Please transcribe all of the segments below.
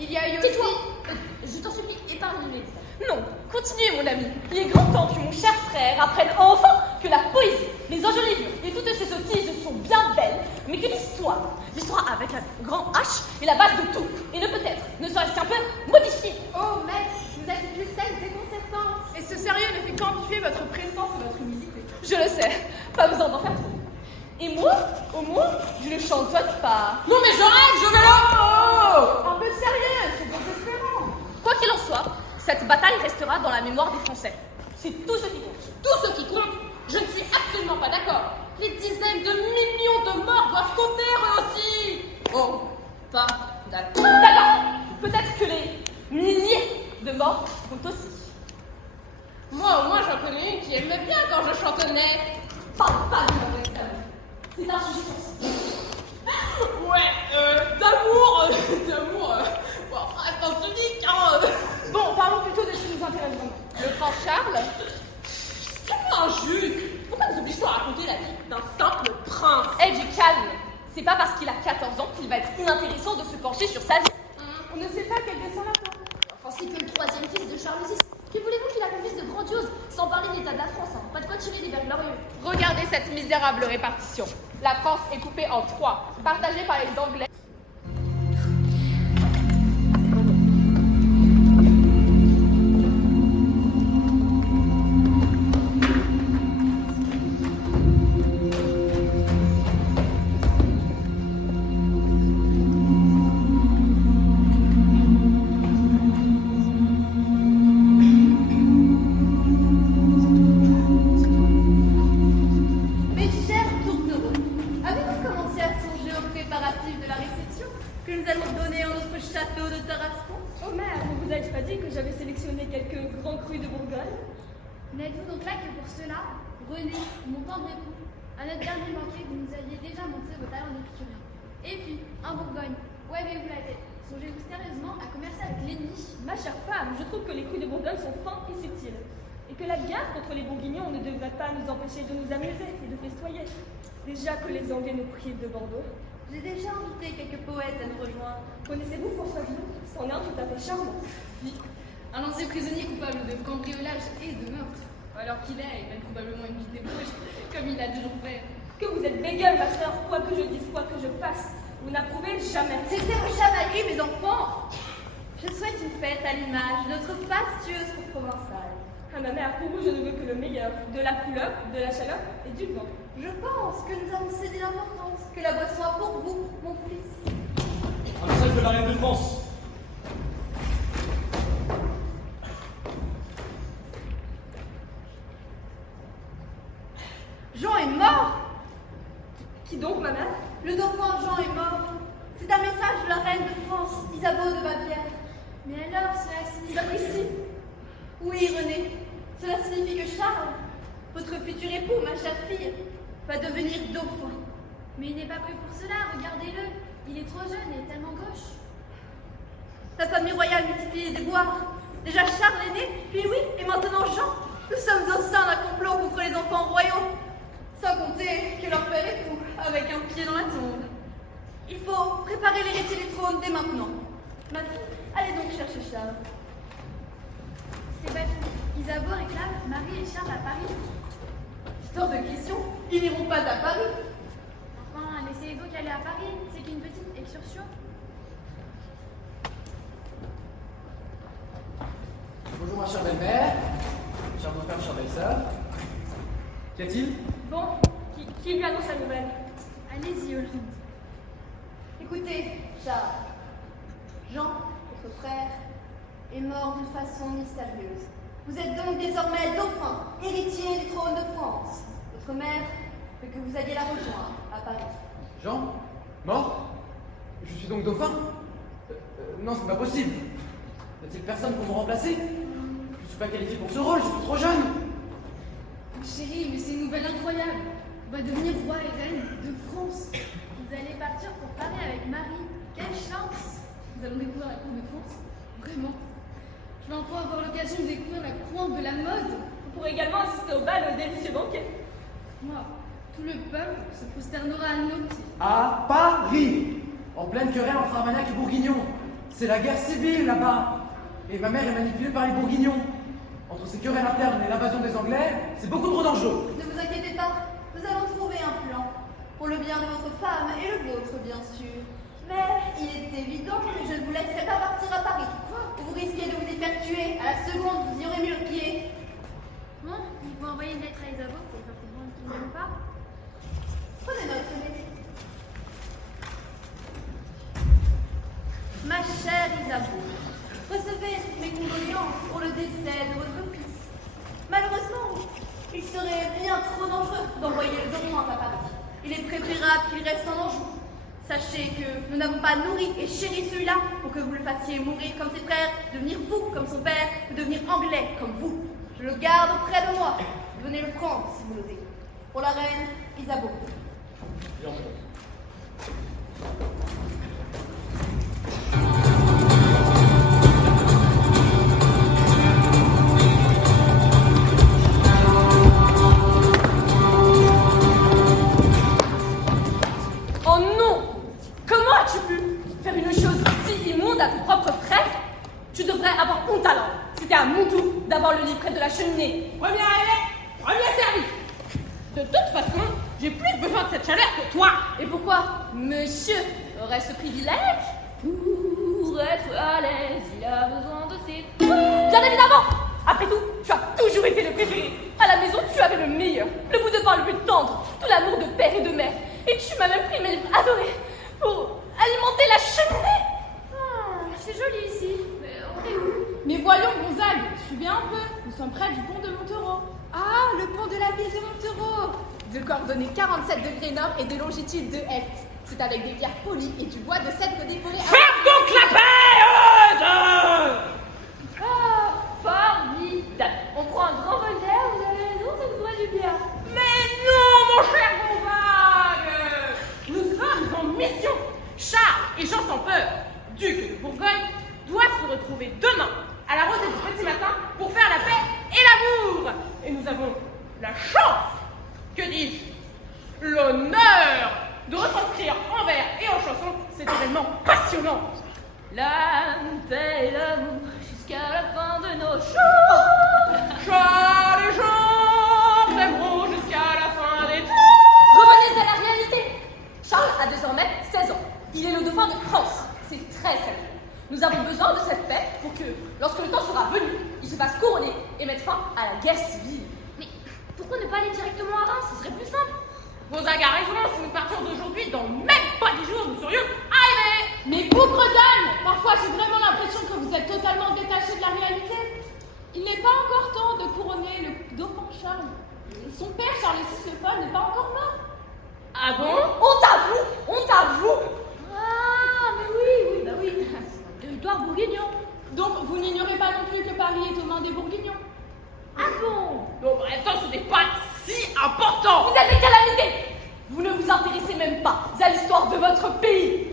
Il y a eu Tais-toi. aussi... Je t'en supplie, épargne-les. Non, continuez mon ami. Il est grand temps que mon cher frère apprenne enfin que la poésie, les enjolivures et toutes ces sottises sont bien belles, mais que l'histoire avec un grand H est la base de tout, et ne peut-être, ne serait-ce qu'un peu modifiée. Oh maître, vous êtes une justesse déconcertante. Et ce sérieux ne fait qu'amplifier votre présence et votre humilité. Je le sais, pas besoin d'en faire trop. Et moi, au moins, je ne chantonne pas. Non mais je rêve, je vais là. Un peu sérieux, c'est désespérant. Quoi qu'il en soit, cette bataille restera dans la mémoire des Français. C'est tout ce qui compte. Tout ce qui compte, je ne suis absolument pas d'accord. Les dizaines de millions de morts doivent compter eux aussi. Oh, pas d'accord. D'accord. Peut-être que les milliers de morts comptent aussi. Moi au moins j'en connais une qui aimait bien quand je chantonnais. Parle pas de ma extrême. C'est un sujet sensible. Ouais, d'amour, bon, reste en unique, hein. Bon, parlons plutôt de ce qui nous intéresse vraiment. Le prince Charles. C'est pas injuste. Pourquoi nous oblige-t-on à raconter la vie d'un simple prince? Eh, du calme. C'est pas parce qu'il a 14 ans qu'il va être inintéressant de se pencher sur sa vie. On ne sait pas quel dessin l'attend. Enfin, c'est que le troisième fils de Charles VI. Que voulez-vous qu'il accomplisse de grandiose? Sans parler de l'état de la France, hein. Pas de quoi tirer des vers glorieux. Regardez cette misérable répartition. La France est coupée en 3, partagée par les Anglais. Mes chers tourtereaux, avez-vous commencé à songer aux préparatifs de la réception que nous allons donner en notre château de Tarascon? Oh mère, ne vous avez pas dit que j'avais sélectionné quelques grands crus de Bourgogne? N'êtes-vous donc là que pour cela, René, mon tendre époux? À notre dernier banquet, vous nous aviez déjà montré vos talents nocturnes. Et puis, en Bourgogne, où avez-vous la tête? Songez-vous sérieusement à commercer avec l'ennemi? Ma chère femme, je trouve que les crues de Bourgogne sont fins et subtils. Et que la guerre contre les Bourguignons ne devrait pas nous empêcher de nous amuser et de festoyer. Déjà que les Anglais nous privent de Bordeaux. J'ai déjà invité quelques poètes à nous rejoindre. Connaissez-vous François Villon? C'en est un tout à fait charmant. Oui, un ancien prisonnier coupable de cambriolage et de meurtre. Alors qu'il a, il mène probablement une vie débauche, comme il a toujours fait. Que vous êtes bégueule, ma sœur, quoi que je dise, quoi que je fasse. Vous n'approuvez jamais. C'était vos chevaliers, mes enfants. Je souhaite une fête à l'image de notre fastueuse cour provençale. Ah ma mère, pour vous, je ne veux que le meilleur. De la couleur, de la chaleur et du vent. Je pense que nous avons cédé l'importance que la boisson a pour vous, mon fils. Un message de la reine de France. Jean est mort. Qui donc, ma mère? Le dauphin Jean est mort. C'est un message de la reine de France, Isabeau de Bavière. Mais alors, cela signifie ici. Oui, René, cela signifie que Charles, votre futur époux, ma chère fille, va devenir dauphin. Mais il n'est pas prêt pour cela, regardez-le. Il est trop jeune et tellement gauche. La famille royale multiplie les déboires. Déjà Charles est né, puis Louis, et maintenant Jean. Nous sommes au sein d'un complot contre les enfants royaux. Sans compter que leur père est fou, avec un pied dans la tombe. Il faut préparer l'héritier du trône dès maintenant. Ma fille, allez donc chercher Charles. C'est battu. Isabeau réclame Marie et Charles à Paris. Hors de question, ils n'iront pas à Paris. Enfin, laissez donc aller à Paris. C'est qu'une petite excursion. Bonjour ma chère belle-mère, chère beau-frère, chère belle-sœur. Qu'y a-t-il? Bon, qui lui annonce la nouvelle? Allez-y, Olympe. Écoutez, Charles, Jean, votre frère, est mort d'une façon mystérieuse. Vous êtes donc désormais dauphin, héritier du trône de France. Votre mère veut que vous alliez la rejoindre à Paris. Jean? Mort? Je suis donc dauphin? Non, c'est pas possible. Y a-t-il personne pour me remplacer? Je suis pas qualifié pour ce rôle, je suis trop jeune. Chérie, mais c'est une nouvelle incroyable. On va devenir roi et reine de France. Vous allez partir pour Paris avec Marie. Quelle chance! Nous allons découvrir la cour de France. Vraiment. Je vais enfin avoir l'occasion de découvrir la pointe de la mode. Vous pourrez également assister au bal délicieux banquet. Moi, tout le peuple se prosternera à nos pieds. À Paris, en pleine querelle entre Armagnac et Bourguignon. C'est la guerre civile là-bas. Et ma mère est manipulée par les Bourguignons. Entre ces querelles internes et l'invasion des Anglais, c'est beaucoup trop dangereux. Ne vous inquiétez pas, nous allons trouver un plan. Pour le bien de votre femme et le vôtre, bien sûr. Mais il est évident que je ne vous laisserai pas partir à Paris. Vous risquez de vous y faire tuer. À la seconde, vous y aurez mis le pied. Bon, il faut envoyer une lettre à Isabeau pour faire comprendre qu'il n'aime pas. Prenez note, René. Ma chère Isabeau, recevez mes condoléances pour le décès de votre fils. Malheureusement, il serait bien trop dangereux d'envoyer le dauphin à Paris. Il est préférable qu'il reste en Anjou. Sachez que nous n'avons pas nourri et chéri celui-là pour que vous le fassiez mourir comme ses frères, devenir fou comme son père, ou devenir anglais comme vous. Je le garde près de moi. Venez le prendre si vous l'osez. Pour la reine Isabeau. Bien. Oh non! Comment as-tu pu faire une chose si immonde à ton propre frère? Tu devrais avoir honte alors. C'était à mon tour d'avoir le lit près de la cheminée. Premier arrivé, premier servi. De toute façon, j'ai plus besoin de cette chaleur que toi. Et pourquoi monsieur aurait ce privilège? Pour être à l'aise, il a besoin de ses... Bien évidemment! Après tout, tu as toujours été le préféré. À la maison, tu avais le meilleur, le bout de pain le plus tendre, tout l'amour de père et de mère. Et tu m'as même pris mes livres adorés pour alimenter la cheminée. Ah, c'est joli ici. Mais on est où? Mais voyons, Gonzague, suivez un peu. Nous sommes près du pont de Montereau. Ah, le pont de la ville de Montereau. De coordonnées 47 degrés nord et de longitude de est. C'est avec des pierres polies et du bois de cèdre décollé. Ferme donc la paix, Ah, formidable. On prend un grand bol d'air, vous avez raison, ça nous fera du bien. Mais non, mon cher Gonzague! Nous sommes en mission gens sans peur, ducs de Bourgogne, doivent se retrouver demain à la rosée du petit matin pour faire la paix et l'amour. Et nous avons la chance, que dis-je, l'honneur de retranscrire en vers et en chanson cet événement passionnant. La paix et l'amour jusqu'à la fin de nos jours. Les gens s'aimeront jusqu'à la fin des temps. Revenez à la réalité. Charles a désormais 16 ans. Il est le dauphin de France. C'est très sérieux. Nous avons besoin de cette paix pour que, lorsque le temps sera venu, il se fasse couronner et mettre fin à la guerre civile. Mais pourquoi ne pas aller directement à Reims? Ce serait plus simple. Vos aga raison, si nous partions d'aujourd'hui, dans même pas 10 jours, nous serions arrivés. Mais bougre d'âne, parfois j'ai vraiment l'impression que vous êtes totalement détaché de la réalité. Il n'est pas encore temps de couronner le dauphin Charles. Son père, Charles VI le Fol, n'est pas encore mort. Ah bon? On t'avoue. Ah, mais oui, bah oui. Territoire bourguignon. Donc vous n'ignorez pas non plus que Paris est aux mains des Bourguignons. Ah bon? Bon, bref, ce n'est pas si important. Vous êtes des calamités. Vous ne vous intéressez même pas à l'histoire de votre pays.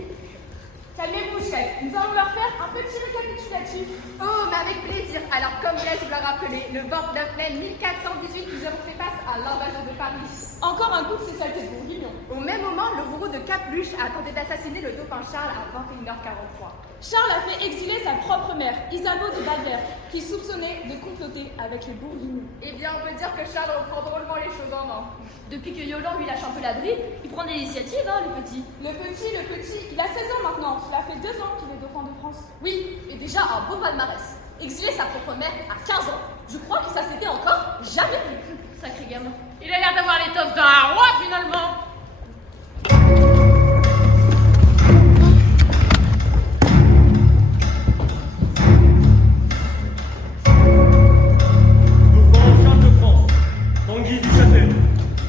Calmez-vous, chef. Nous allons leur faire un petit récapitulatif. Oh, mais avec plaisir. Alors, comme l'ai-je vous l'a rappelé, le 29 mai 1418, nous avons fait face à l'invasion de Paris. Encore un coup de ces saletés de Bourguignon. Au même moment, le bourreau de Capluche a tenté d'assassiner le dauphin Charles à 21h43. Charles a fait exiler sa propre mère, Isabeau de Bavière, qui soupçonnait de comploter avec les Bourguignons. Eh bien, on peut dire que Charles reprend drôlement les choses en main. Depuis que Yolande lui lâche un peu la bride, il prend des initiatives, hein, le petit. Le petit, il a 16 ans maintenant. Cela fait 2 ans qu'il est dauphin de France. Oui, et déjà un beau palmarès. Exiler sa propre mère à 15 ans. Je crois que ça s'était encore jamais vu. Sacré gamin. Il a l'air d'avoir l'étoffe d'un roi, finalement. Dauphin Charles de France, Tanguy du Châtel,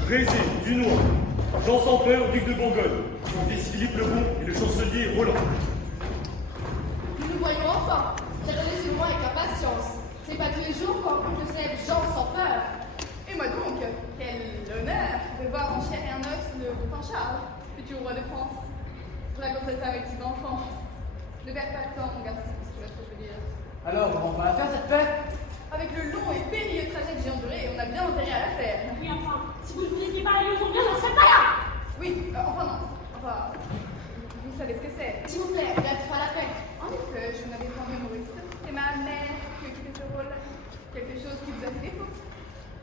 Brézé, Dunois, Jean sans peur, duc de Bourgogne, son fils Philippe le Bon et le chancelier Roland. Nous nous voyons enfin. J'attendais ce moment avec impatience. C'est pas tous les jours qu'on rencontre le célèbre Jean sans peur. Et moi donc, quel honneur de voir en chair et en os le dauphin Charles, futur roi de France. Je raconterai ça avec ses enfants. Ne perds pas de temps, mon garçon, si tu vois ce que je veux dire. Alors, comment on va la faire cette paix? Avec le long et périlleux trajet que j'ai enduré, on a bien intérêt à la faire. Oui, enfin, si vous ne n'étiez pas allé aujourd'hui, on ne serait pas là. Oui, enfin non. Enfin, vous savez ce que c'est. S'il vous plaît, regarde pas la peine. En effet, je n'avais pas mémorisé. C'est ma mère qui occupait ce rôle. Quelque chose qui vous a fait défaut.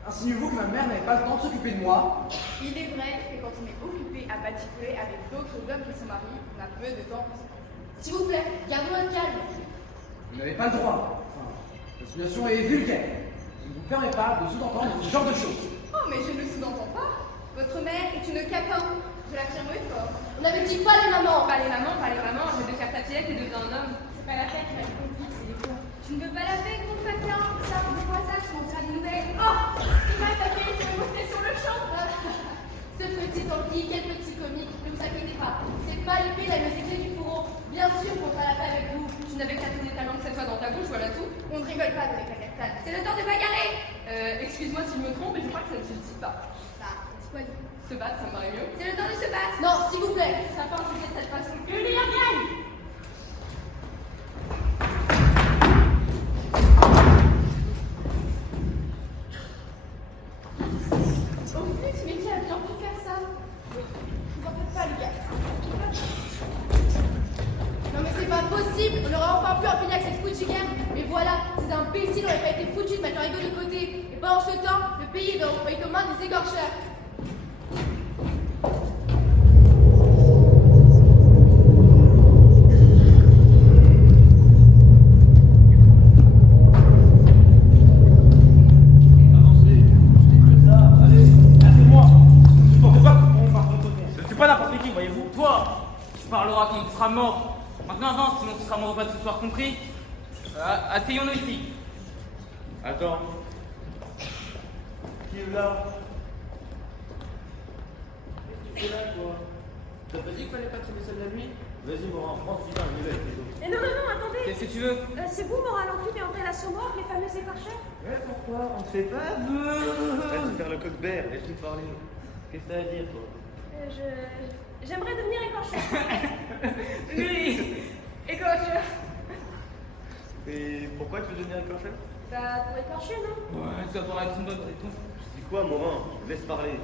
Insinuez-vous que ma mère n'avait pas le temps de s'occuper de moi? Il est vrai que quand on est occupé à batifoler avec d'autres hommes qui sont mariés, on a peu de temps pour se faire. S'il vous plaît, gardons le calme. Vous n'avez pas le droit. Enfin, la situation est vulgaire. Je ne vous permets pas de sous-entendre ce genre de choses. Oh, mais je ne sous-entends pas. Votre mère est une catin. Je l'affirme haut et fort. On n'avait dit pas les mamans. Pas les mamans, je vais faire ta fillette et devenir un homme. C'est pas la fête qui va être compliquée, c'est les fois. Tu ne veux pas la faire, mon fatin? Ça, on voit ça, tu m'en diras des nouvelles. Oh, il m'a attaqué, je vais monter sur le champ. Ce petit Tanguy, quel petit comique, ne vous inquiétez pas. C'est pas l'épée, la musique du fourreau. Bien sûr qu'on fera la paix avec vous. Tu n'avais qu'à tourner ta langue cette fois dans ta bouche, voilà tout. On ne rigole pas avec la castane. C'est le temps de bagarrer. Excuse-moi si je me trompe, mais je crois que ça ne se dit pas. Bah, c'est quoi? Se battre, ça me paraît mieux. C'est le temps de se battre. Non, s'il vous plaît, ça part de cette façon. Oh putain, mais qui a bien pu faire ça? Vous en faites pas, les gars. Non mais c'est pas possible, on aurait enfin pu en finir avec cette foutue guerre. Mais voilà, ces imbéciles n'auraient pas été foutus de mettre leur ego de côté. Et pendant ce temps, le pays est aux mains des écorcheurs. Avancez, c'est ça, allez, lâchez-moi. Je ne pense pas qu'on part de côté. Je ne suis pas n'importe qui, voyez-vous. Toi, tu parleras quand tu seras mort. Maintenant avance, sinon tu seras mort au pas de ce soir compris. Asseyons-nous ici. Attends. Qui est là? Qu'est-ce que tu fais là, toi? T'as pas dit qu'il fallait pas tirer ça de la nuit? Vas-y, Morin, prends ce putain, il est là, les autres. Et non, attendez. Qu'est-ce que tu veux? C'est vous, Moral Enclume et André Lassommore, les fameux écorcheurs? Ouais, pourquoi? On te fait pas de faire le coq-bert, laisse-nous parler. Qu'est-ce que t'as à dire, toi? J'aimerais devenir écorcheur. Oui, écorcheur. Et pourquoi tu veux devenir écorcheur? Bah, pour écorcher, non? Ouais, ça pourrait être une bonne raison. Dis quoi, Morin? Laisse parler.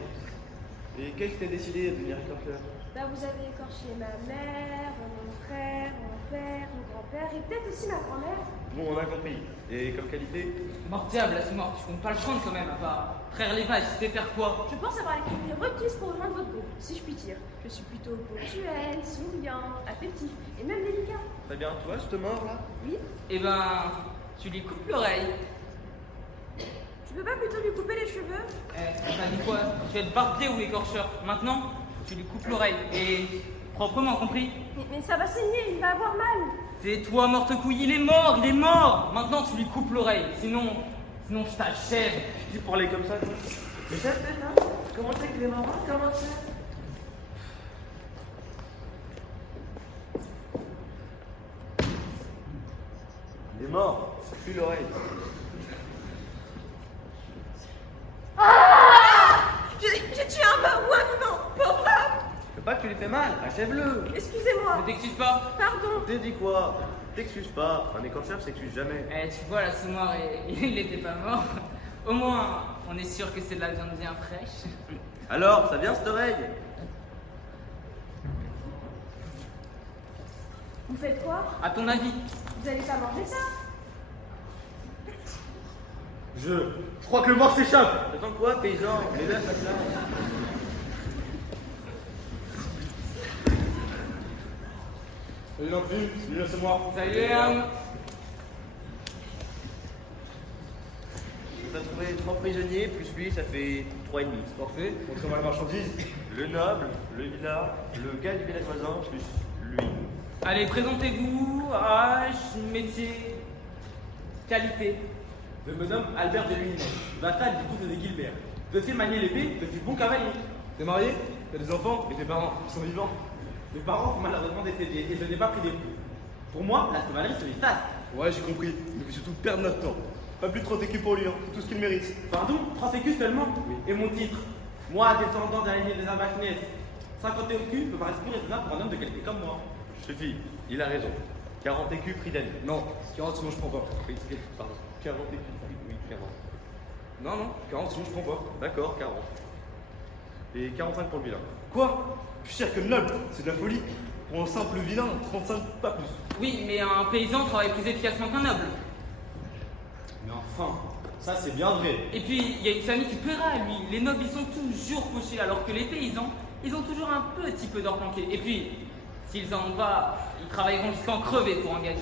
Et qu'est-ce qui t'a décidé à devenir écorcheur? Bah, vous avez écorché ma mère, mon frère, mon père, mon grand-père et peut-être aussi ma grand-mère. Bon, on a compris. Et comme qualité? Mort diable, laisse-moi, tu comptes pas le prendre quand même, à part frère Lévage, tu sais faire quoi? Je pense avoir les qualités requises pour rejoindre votre groupe, si je puis dire. Je suis plutôt ponctuel, souriant, affectif et même délicat. Très bien, tu vois, je te mords là? Oui? Eh ben, tu lui coupes l'oreille. Tu peux pas plutôt lui couper les cheveux? T'as dit quoi? Tu vas être barbier ou écorcheur. Maintenant, tu lui coupes l'oreille. Et proprement, compris? Mais ça va saigner, il va avoir mal. Tais-toi, morte couille, il est mort, il est mort! Maintenant, tu lui coupes l'oreille. Sinon je t'achève. Tu parlais comme ça, toi? Mais ça, c'est là? Comment c'est qu'il est marrant? Comment c'est? Il est mort. Plus l'oreille. J'ai tué un mort ou un vivant, pauvre homme. Fais pas que tu lui fais mal, achève-le. Excusez-moi. Ne t'excuse pas. Pardon. T'es dit quoi? T'excuses pas. Un écorcheur s'excuse jamais. Tu vois, la Soumar, il était pas mort. Au moins, on est sûr que c'est de la viande bien fraîche. Alors, ça vient cette oreille? Vous faites quoi? À ton avis? Vous allez pas manger ça? Je crois que le mort s'échappe. Attends quoi, paysan? Les deux, ça se lave. Salut non plus, celui-là c'est moi. Salut, Léon. T'as trouvé 3 prisonniers, plus lui, ça fait 3,5. Parfait, montrez-moi la marchandise. Le noble, le village, le gars du village voisin, plus lui. Allez, présentez-vous, âge, métier, qualité. Je me nomme Albert de Luignan, vassal du comte de Gilbert. Je sais manier l'épée, je suis bon cavalier. T'es marié? T'as des enfants? Et tes parents? Ils sont vivants? Mes parents sont malheureusement décédés et je n'ai pas pris d'époux. Pour moi, la chevalerie, c'est les stats. Ouais, j'ai compris. Mais faut surtout perdre notre temps. Pas plus de 30 écus pour lui, hein. C'est tout ce qu'il mérite. Pardon, 30 écus seulement? Et mon titre? Moi, descendant de la lignée des Avachnès. 50 écus peut paraître plus raisonnable pour un homme de qualité comme moi. Suffit, il a raison. 40 écus, prix d'année. Non, 40 sinon je prends pas. Oui, pardon. 40 écus, oui, 40. Non, non, 40 sinon je prends pas. D'accord, 40. Et 45 pour le vilain. Quoi? Plus cher que le noble, c'est de la folie. Pour un simple vilain, 35, pas plus. Oui, mais un paysan travaille plus efficacement qu'un noble. Mais enfin, ça c'est bien vrai. Et puis, il y a une famille qui paiera, lui. Les nobles, ils sont toujours fauchés, alors que les paysans, ils ont toujours un petit peu d'or planqué. Et puis, s'ils en ont pas, ils travailleront jusqu'en crever pour en gagner.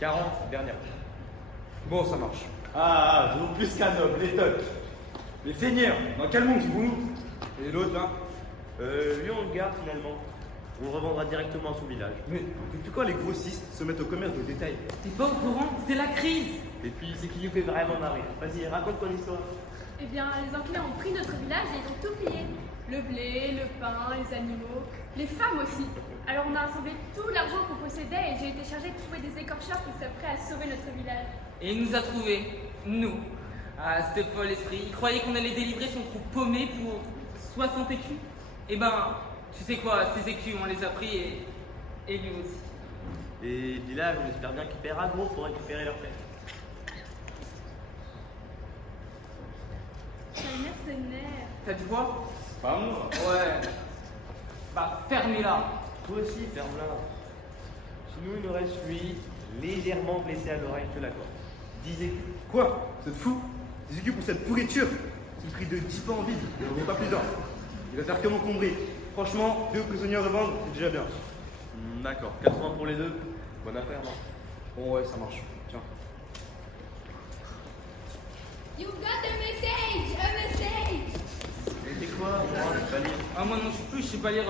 40, dernière. Bon, ça marche. Ah, je vaux plus qu'un noble, les tocs. Les seigneurs, dans quel monde vivons-nous? Et l'autre là? Lui, on le garde finalement. On le revendra directement à son village. Mais depuis quand les grossistes se mettent au commerce de détail? T'es pas au courant? C'est la crise. Et puis, c'est qui nous fait vraiment marrer. Vas-y, raconte ton histoire. Eh bien, les Anglais ont pris notre village et ils ont tout pillé. Le blé, le pain, les animaux, les femmes aussi. Alors on a rassemblé tout l'argent qu'on possédait et j'ai été chargée de trouver des écorcheurs qui seraient prêts à sauver notre village. Et il nous a trouvés, nous. Ah, c'était folle esprit. Il croyait qu'on allait délivrer son trou paumé pour 60 écus. Eh ben, tu sais quoi, ces écus, on les a pris et lui aussi. Et le village, on espère bien qu'il paiera gros pour récupérer leur paix. Quel mercenaire. T'as dit quoi? Pas moi. Ouais. Bah, fermez-la. Toi aussi, ferme-la. Sinon, il nous reste lui, légèrement blessé à l'oreille, je te l'accorde. 10 écus. Quoi? Vous êtes fou? Des écus pour cette pourriture? C'est le prix de 10 pas en vide, il n'en vaut pas plus d'un. Il va faire que m'encombrer. Franchement, 2 prisonniers à revendre, c'est déjà bien. D'accord, 80 pour les deux. Bonne affaire, non? Bon, ouais, ça marche. Tiens. You got a message! A message! Et c'est quoi? Moi, je sais pas lire. Ah, moi non plus, je sais pas lire.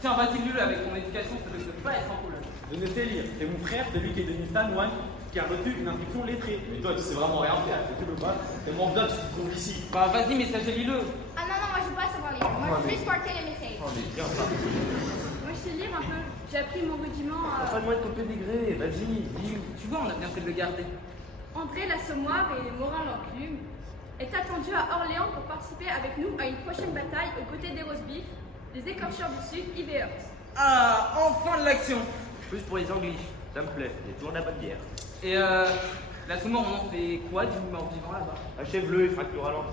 Tiens, vas-y, lis-le avec ton éducation, ça ne peut pas être un problème. Je ne sais lire. C'est mon frère, celui qui est devenu chanoine, qui a reçu une instruction lettrée. Mais toi, tu sais vraiment rien faire. Tu peux pas. C'est mon gars, tu te trouves ici. Bah, vas-y, messager, lis-le. Ah non, non, moi je veux pas savoir lire. Moi je veux juste marquer les messages. Oh, mais bien ça. Moi je sais lire un peu. J'ai appris mon rudiment à... Pas de moi de ton pédigré, vas-y, dis. Tu vois, on a bien fait de le garder. André l'Assommoir et Morin l'Enclume est attendu à Orléans pour participer avec nous à une prochaine bataille aux côtés des Rosebifs, des écorcheurs du Sud, Ivéors. Ah, enfin de l'action. Plus pour les Anglish, ça me plaît, il y a toujours de la bonne bière. Et la sous-mort, on en fait quoi du mort vivant là-bas? Achève-le et fracture ralentir.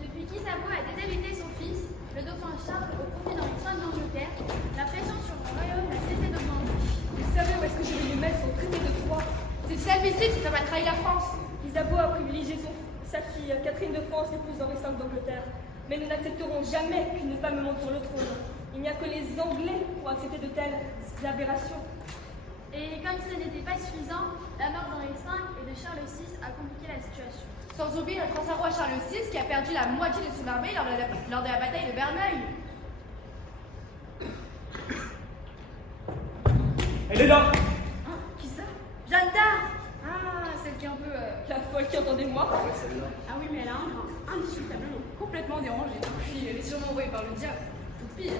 Depuis qu'Isabeau a déshabillé son fils, le dauphin Charles au profit dans le trône d'Angleterre, la pression sur le royaume n'a cessé d'augmenter. Vous savez où est-ce que je vais lui mettre son traité de Troyes? C'est celle-ci si ça va trahir la France. Isabeau a privilégié sa fille, Catherine de France, l'épouse d'Henri V d'Angleterre. Mais nous n'accepterons jamais qu'une femme monte sur le trône. Il n'y a que les Anglais pour accepter de telles aberrations. Et comme ce n'était pas suffisant, la mort d'Henri V et de Charles VI a compliqué la situation. Sans oublier notre ancien roi Charles VI qui a perdu la moitié de son armée lors de la bataille de Verneuil. Elle est là! Qui ça? Jeanne d'Arc. Ah, celle qui est un peu... La folle qui entendez-moi? Ah oui, mais elle a un grain indiscutablement complètement dérangé. Puis elle est sûrement envoyée par le diable. Ou pire,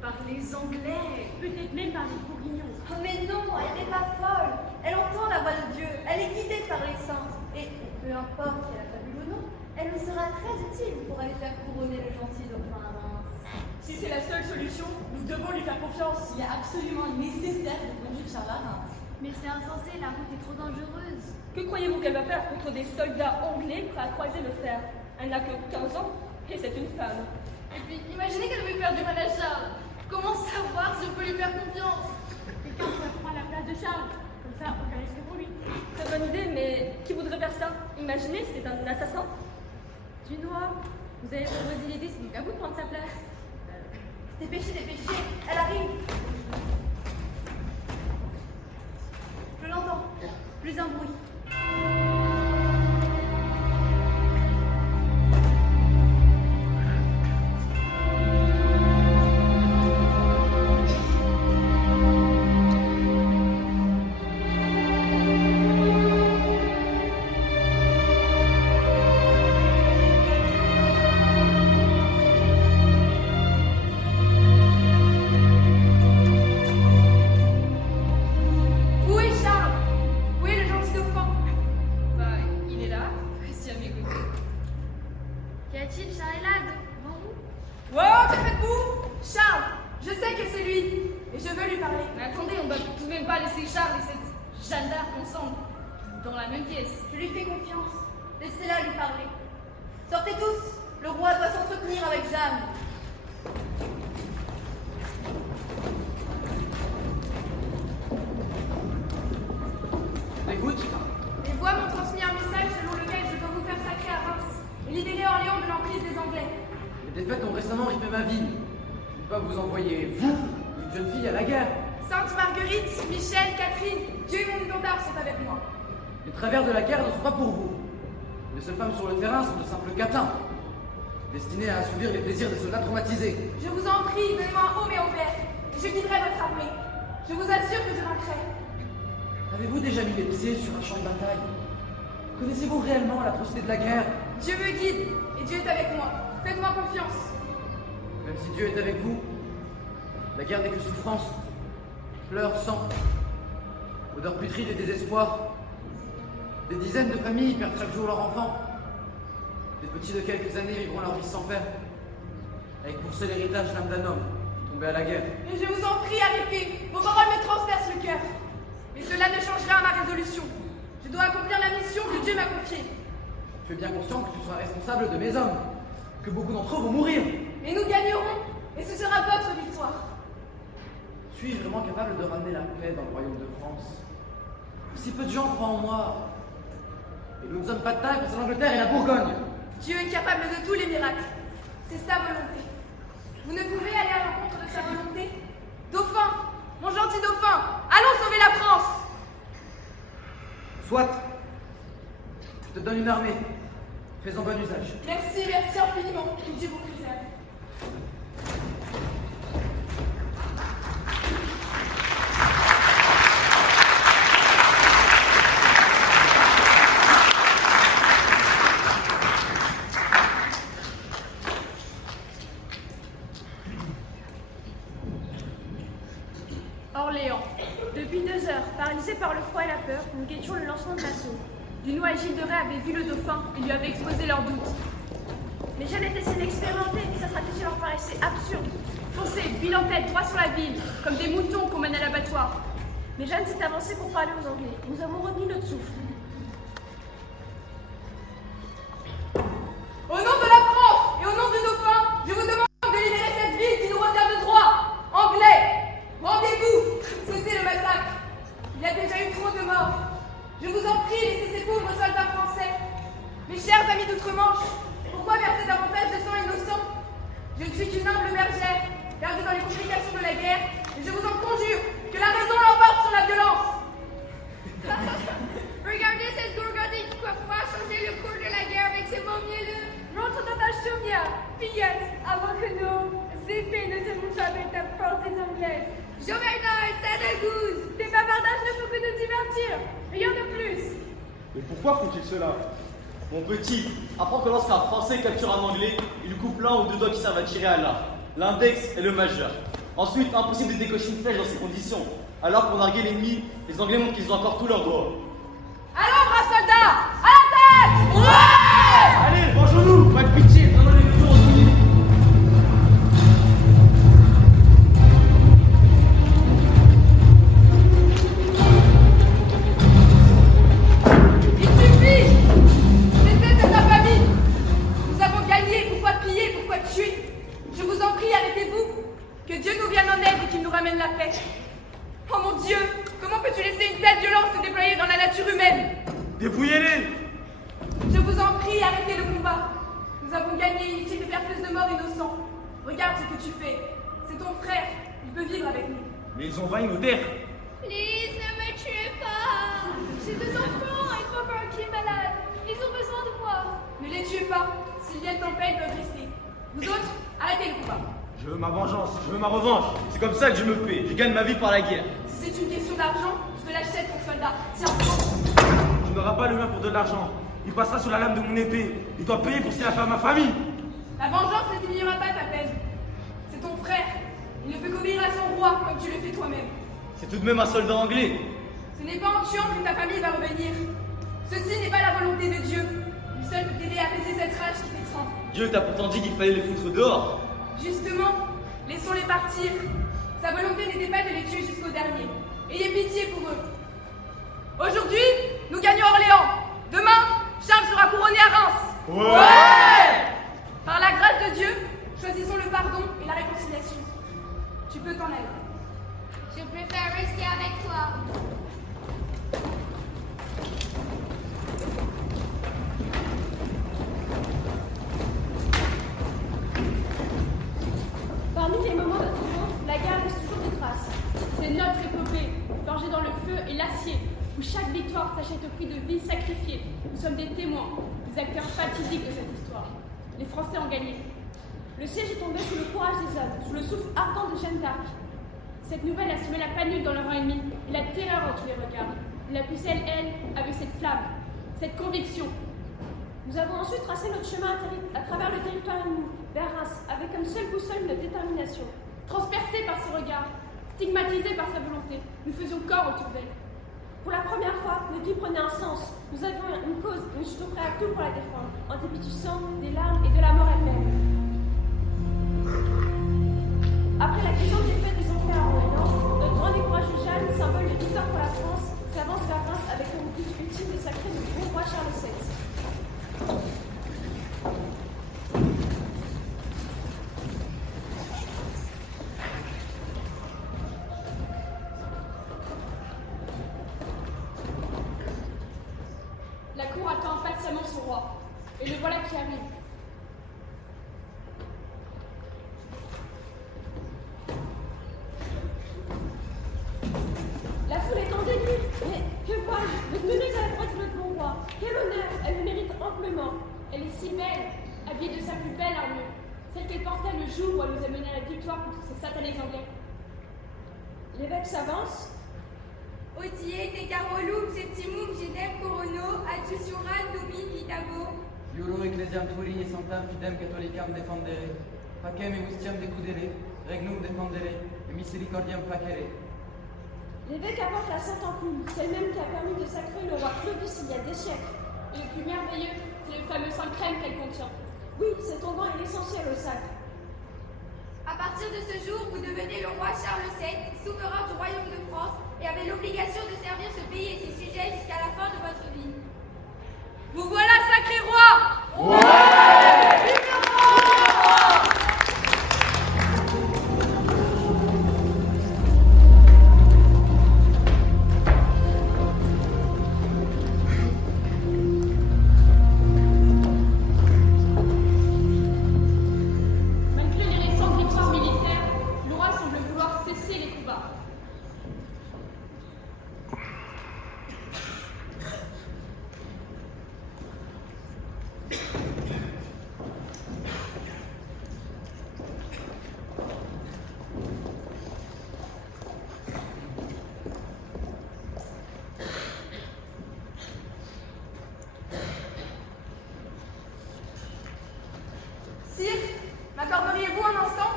par les Anglais, peut-être même par les Bourguignons. Oh mais non, elle n'est pas folle. Elle entend la voix de Dieu. Elle est guidée par les saints. Et peu importe si elle a fabule ou non, elle nous sera très utile pour aller faire couronner le gentil dauphin à Reims. Si c'est la seule solution, nous devons lui faire confiance. Il est absolument nécessaire de conduire Charles à Reims. Mais c'est insensé, la route est trop dangereuse. Que croyez-vous qu'elle va faire contre des soldats anglais prêts à croiser le fer? Elle n'a que 15 ans et c'est une femme. Et puis, imaginez qu'elle veut faire du mal à Charles. Comment savoir si on peut lui faire confiance? Quelqu'un pourrait prendre la place de Charles. Comme ça, aucun risque pour lui. Très bonne idée, mais qui voudrait faire ça? Imaginez, c'est un assassin. Dunois, vous avez proposé l'idée, c'est donc à vous de prendre sa place. Dépêchez, dépêchez, elle arrive. Je l'entends. Plus un bruit. Où est Charles? Où est le gentil dauphin? Bah, il est là, ici à mes côtés. Qu'y a-t-il? Charles est là, devant vous? Wow, que faites-vous? Charles, je sais que c'est lui. Et je veux lui parler. Mais attendez, on va tout de même pas laisser Charles et cette Jeanne d'Arc ensemble, dans la même pièce. Je lui fais confiance. Laissez-la lui parler. Sortez tous. Le roi doit s'entretenir avec Jeanne. Écoute, Les voix m'ont transmis un message selon lequel je dois vous faire sacrer à Reims et libérer Orléans de l'emprise des Anglais. les défaites ont récemment rythmé ma vie. Je ne peux pas vous envoyer, vous, une jeune fille, à la guerre. Sainte Marguerite, Michel, Catherine, Dieu et mon étendard sont avec moi. Les travers de la guerre ne sont pas pour vous. Les seules femmes sur le terrain sont de simples catins, destinées à assouvir les plaisirs des soldats traumatisés. Je vous en prie, donnez-moi un homme et au père, et je guiderai votre armée. Je vous assure que je vaincrai. Avez-vous déjà mis les pieds sur un champ de bataille? Connaissez-vous réellement l'atrocité de la guerre? Dieu me guide, et Dieu est avec moi. Faites-moi confiance. Même si Dieu est avec vous, la guerre n'est que souffrance, pleurs, sang, odeur putride et désespoir. Des dizaines de familles perdent chaque jour leurs enfants. Des petits de quelques années vivront leur vie sans père, avec pour seul héritage l'âme d'un homme tombé à la guerre. Et je vous en prie, arrêtez. Vos paroles me transpercent le cœur. Mais cela ne change rien à ma résolution. Je dois accomplir la mission que Dieu m'a confiée. Tu es bien conscient que tu seras responsable de mes hommes, que beaucoup d'entre eux vont mourir. Et nous gagnerons, et ce sera votre victoire. Suis-je vraiment capable de ramener la paix dans le royaume de France? Si peu de gens croient en moi, et nous ne sommes pas de taille contre l'Angleterre et la Bourgogne. Dieu est capable de tous les miracles. C'est sa volonté. Vous ne pouvez aller à l'encontre de sa volonté? Dauphin, mon gentil dauphin, allons sauver la France! Soit. Je te donne une armée. Fais-en bon usage. Merci, merci infiniment. Que Dieu vous préserve. Orléans. Depuis 2 heures, paralysés par le froid et la peur, nous guettions le lancement de l'assaut. Dunois et Gilles de Rais avaient vu le dauphin et lui avaient exposé leurs doutes. Mais Jeanne était si inexpérimentée, sa stratégie leur paraissait absurde. Foncer, ville en tête, droit sur la ville, comme des moutons qu'on mène à l'abattoir. Mais Jeanne s'est avancée pour parler aux Anglais. Nous avons retenu notre souffle. Au nom de la France et au nom du dauphin, je vous demande de libérer cette ville qui nous retient de droit. Anglais, rendez-vous, cessez le massacre. Il y a déjà eu trop de morts. Je vous en prie, laissez ces pauvres soldats français. Mes chers amis d'outre-Manche, pourquoi verser davantage de sang innocent? Je ne suis qu'une humble bergère, perdue dans les complications de la guerre, et je vous en conjure que la raison l'emporte sur la violence. Regardez cette gourgandine qui croit pouvoir changer le cours de la guerre avec ses mots mielleux. Rentre dans ta chaumière, fillette, avant que nos épées ne te montrent avec ta force des Anglais. Jovenel, Sadagouze, tes bavardages ne font que nous divertir, rien de plus. Mais pourquoi font-ils cela? Mon petit, apprends que lorsqu'un Français capture un Anglais, il coupe l'un ou deux doigts qui servent à tirer à l'arc, l'index et le majeur. Ensuite, impossible de décocher une flèche dans ces conditions. Alors pour narguer l'ennemi, les Anglais montrent qu'ils ont encore tous leurs doigts. Allons, braves soldats, à la tête! Ouais! Allez, vengeons-nous! Pas de pitié, prenons les tours au pied. Il suffit! Cessez cette infamie! Nous avons gagné, pourquoi piller, pourquoi tuer? Je vous en prie, arrêtez-vous! Que Dieu nous vienne en aide et qu'il nous ramène la paix. Oh mon Dieu! Comment peux-tu laisser une telle violence se déployer dans la nature humaine? Dépouillez-les! Je vous en prie, arrêtez le combat. Nous avons gagné, inutile de faire plus de morts innocents. Regarde ce que tu fais. C'est ton frère, il peut vivre avec nous. Mais ils ont envahi nos terres. Please, ne me tuez pas. J'ai 2 enfants et mon père qui est malade. Ils ont besoin de moi. Ne les tuez pas. S'ils viennent en paix, ils peuvent rester. Vous autres, arrêtez le combat. Je veux ma vengeance, je veux ma revanche. C'est comme ça que je me paie. Je gagne ma vie par la guerre. Si c'est une question d'argent, je te l'achète, ton soldat. Tiens, Tu n'auras pas le mien pour de l'argent. Il passera sur la lame de mon épée. Il doit payer pour ce qu'il a fait à ma famille. la vengeance ne diminuera pas ta peine. C'est ton frère. Il ne peut qu'obéir à son roi, comme tu le fais toi-même. C'est tout de même un soldat anglais. Ce n'est pas en tuant que ta famille va revenir. Ceci n'est pas la volonté de Dieu. Lui seul peut t'aider à apaiser cette rage qui t'étreint. Dieu t'a pourtant dit qu'il fallait les foutre dehors. Justement, laissons-les partir. Sa volonté n'était pas de les tuer jusqu'au dernier. Ayez pitié pour eux. Aujourd'hui, nous gagnons Orléans. Demain, Charles sera couronné à Reims. Ouais! Par la grâce de Dieu, choisissons le pardon et la réconciliation. Tu peux t'en aller. Je préfère rester avec toi. Parmi les moments de triomphe, la guerre laisse toujours des traces. C'est notre épopée, forgée dans le feu et l'acier, où chaque victoire s'achète au prix de vies sacrifiées. Nous sommes des témoins, des acteurs fatidiques de cette histoire. Les Français ont gagné. Le siège est tombé sous le courage des hommes, sous le souffle ardent de Jeanne d'Arc. Cette nouvelle a semé la panique dans le rang ennemi et la terreur dans tous les regards. La pucelle, elle, avait cette flamme, cette conviction. Nous avons ensuite tracé notre chemin à travers le territoire ennemi, vers Reims, avec comme seule boussole notre détermination. Transpercés par ce regard, stigmatisés par sa volonté, nous faisions corps autour d'elle. Pour la première fois, notre vie prenait un sens. Nous avions une cause et nous étions prêts à tout pour la défendre, en dépit du sang, des larmes et de la mort elle-même. Après la question des faits des Anglais à Orléans, notre grande et courageuse Jeanne, symbole de victoire pour la France, s'avance vers Reims avec comme but ultime et sacré de bon roi Charles VII. La cour attend impatiemment son roi, et le voilà qui arrive. La foule est en délire. Mais que vois-je? Votre menez à la droite de notre bon roi. Quel honneur! Elle le mérite amplement. Elle est si belle, habillée de sa plus belle armure, celle qu'elle portait le jour où elle nous a mené à la victoire contre ces satanés anglais. L'évêque s'avance. Odie te carolum septimum gedem corono adjusuran domi vitago. Iuro ecclesiam turini sanctam fidem catholicam defendere. Pacem egustiam decudere, regnum defendere, e misericordiam facere. L'évêque apporte la Sainte Ampoule, celle même qui a permis de sacrer le roi Clovis il y a des siècles. Et le plus merveilleux, c'est le fameux sang crème qu'elle contient. Oui, cet onguent est essentiel au sacre. À partir de ce jour, vous devenez le roi Charles VII, souverain du royaume de France, et avez l'obligation de servir ce pays et ses sujets jusqu'à la fin de votre vie. Vous voilà, sacré roi! Malgré les récentes victoires militaires, le roi semble vouloir cesser les combats. Sire, m'accorderiez-vous un instant?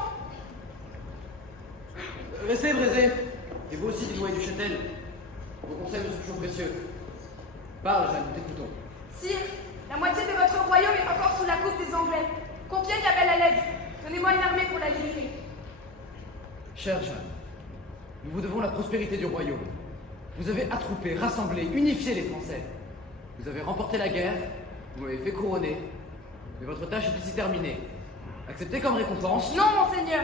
Restez, Brézé. Et vous aussi, Dunois et du Châtel. Vos conseils nous sont toujours précieux. Parle, Jeanne, nous t'écoutons. Sire, la moitié de votre royaume est encore sous la coupe des Anglais. Compiègne appelle à l'aide. Donnez-moi une armée pour la libérer. Chère Jeanne, nous vous devons la prospérité du royaume. Vous avez attroupé, rassemblé, unifié les Français. Vous avez remporté la guerre, vous m'avez fait couronner, mais votre tâche est ici terminée. Acceptez comme récompense. Non, monseigneur.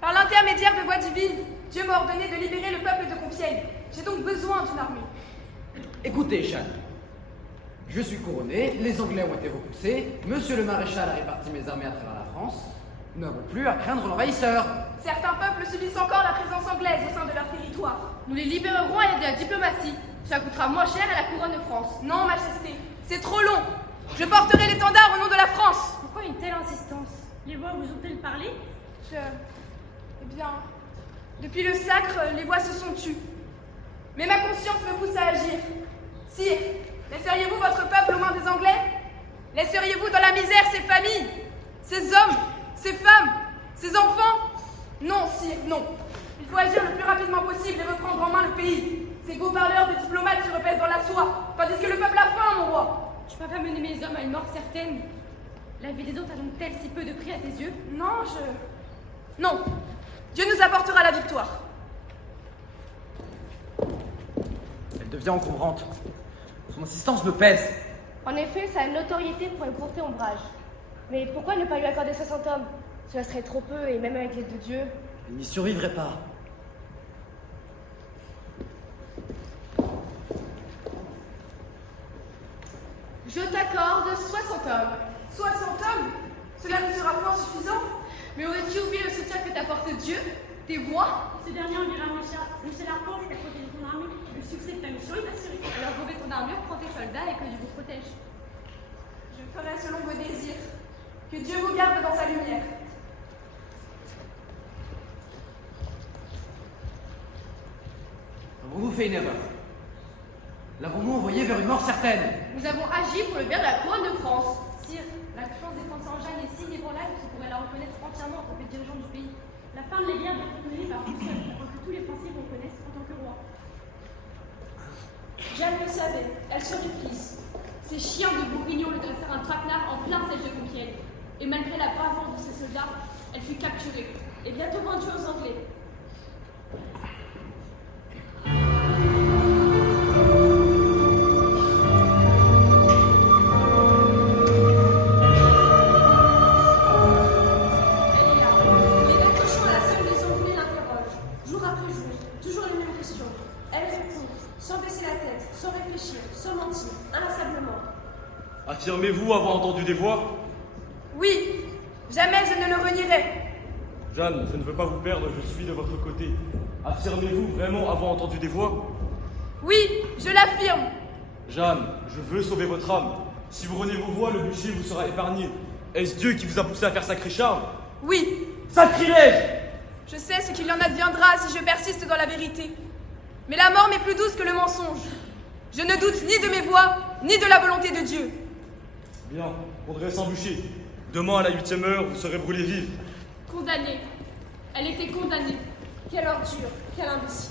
Par l'intermédiaire de voix divine, Dieu m'a ordonné de libérer le peuple de Compiègne. J'ai donc besoin d'une armée. Écoutez, Jeanne. Je suis couronné, les Anglais ont été repoussés, Monsieur le Maréchal a réparti mes armées à travers la France. Nous n'avons plus à craindre l'envahisseur. Certains peuples subissent encore la présence anglaise au sein de leur territoire. Nous les libérerons à l'aide de la diplomatie. Ça coûtera moins cher à la couronne de France. Non, Majesté, c'est trop long. Je porterai l'étendard au nom de la France. Pourquoi une telle insistance? Les voix vous ont-elles parlé? Eh bien, depuis le sacre, les voix se sont tues. Mais ma conscience me pousse à agir. Sire, laisseriez-vous votre peuple aux mains des Anglais? Laisseriez-vous dans la misère ces familles, ces hommes, ces femmes, ces enfants? Non, sire, non. Il faut agir le plus rapidement possible et reprendre en main le pays. Ces beaux parleurs de diplomates se repaissent dans la soie, tandis que le peuple a faim, mon roi. Je peux pas mener mes hommes à une mort certaine. La vie des autres a donc-elle si peu de prix à tes yeux? Non, Non. Dieu nous apportera la victoire. Elle devient encombrante. Son insistance me pèse. En effet, ça a une notoriété pour un courté ombrage. Mais pourquoi ne pas lui accorder 60 hommes? Cela serait trop peu, et même avec l'aide de Dieu. Elle n'y survivrait pas. Je t'accorde 60 hommes. 60 hommes? Cela ne sera point suffisant? Mais aurais-tu oublié le soutien que t'apporte Dieu? Tes voix? Ce dernier enverra Michel Archange pour protéger ton armée. Le succès de ta mission est assuré. Alors revêt ton armure, prends tes soldats et que Dieu vous protège. Je ferai selon vos désirs. Que Dieu vous garde dans sa lumière. Avons-nous fait une erreur? L'avons-nous envoyé vers une mort certaine? Nous avons agi pour le bien de la couronne de France. Sire, la puissance des Français en Jeanne est si inébranlable qu'on pourrait la reconnaître entièrement en tant que dirigeante du pays. La fin de les guerres doit être menée par vous seul, afin que tous les Français vous reconnaissent en tant que roi. Jeanne le savait, elle se reprise. Ces chiens de Bourguignon lui dressèrent un traquenard en plein siège de Compiègne. Et malgré la bravoure de ses soldats, elle fut capturée et bientôt vendue aux Anglais. Affirmez-vous avoir entendu des voix? Oui, jamais je ne le renierai. Jeanne, je ne veux pas vous perdre, je suis de votre côté. Affirmez-vous vraiment avoir entendu des voix? Oui, je l'affirme. Jeanne, je veux sauver votre âme. Si vous reniez vos voix, le bûcher vous sera épargné. Est-ce Dieu qui vous a poussé à faire sacré Charles? Oui, Sacrilège! je sais ce qu'il y en adviendra si je persiste dans la vérité. Mais la mort m'est plus douce que le mensonge. Je ne doute ni de mes voix, ni de la volonté de Dieu. Bien, on devrait sans bûcher. Demain à la 8e heure, vous serez brûlés vives. Condamnée. Elle était condamnée. Quelle ordure, quel imbécile.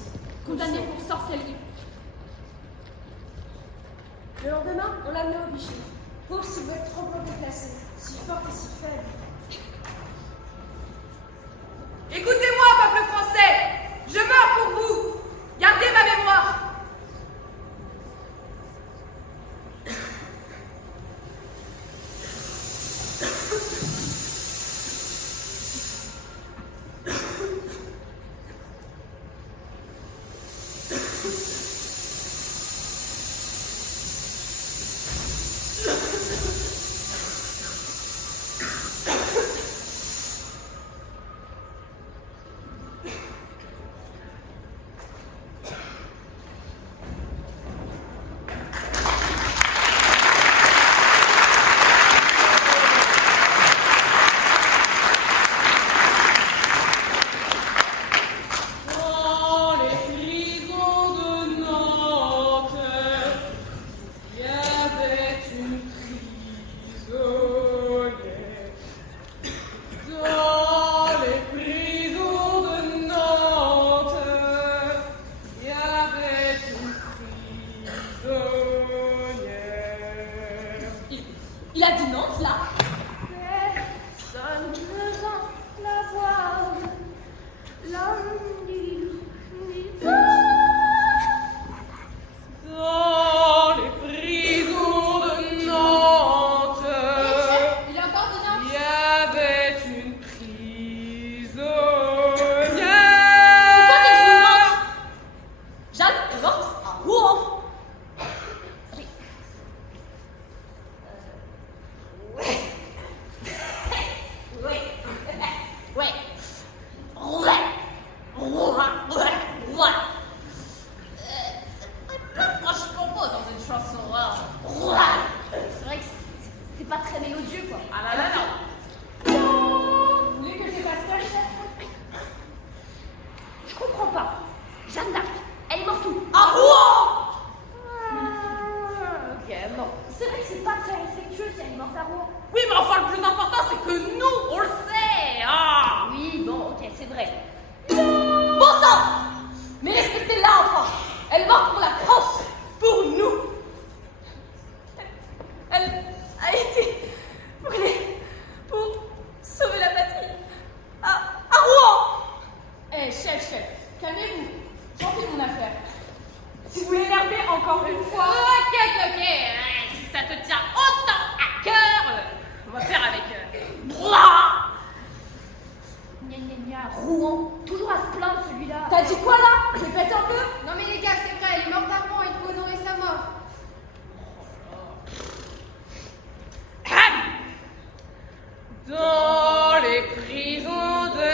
condamné pour sorcellerie. Le lendemain, on l'a amené au bûcher. Pauvre silhouette tremblante et glacée, si forte et si faible. Écoutez-moi, peuple français, je meurs pour vous. Gardez ma mémoire. Il a dit Nantes, là. Personne ne va la voir. L'homme dit Dans les prisons de Nantes, Il est encore dit Nantes. il y avait une prisonnière. Pourquoi t'es venue Nantes? Jeanne est morte à Rouen. Franchement pas dans une chanson. C'est vrai que c'est pas très mélodieux quoi. Ah là là là. Vous voulez que je fasse quoi, chef? Je comprends pas. Jeanne d'Arc, elle est morte où? À Rouen. Ok, bon. C'est vrai que c'est pas très respectueux si elle est morte à Rouen. Oui, mais enfin, le plus important, c'est que nous, on le sait. Ah. Oui, bon, ok, c'est vrai. Bon sang. Mais respectez-la enfin. Elle est morte pour la France. Pour nous. Elle a été brûlée pour sauver la patrie. À Rouen. Eh, chef, calmez-vous. J'en fais mon affaire. Si vous l'énervez encore une fois. Ok. Si ça te tient autant à cœur, on va faire avec. Gna, Rouen, toujours à se plaindre celui-là. T'as dit quoi là? Répète un peu. Non mais les gars, c'est vrai, elle est morte à Rouen, il faut honorer sa mort. Dans les prisons de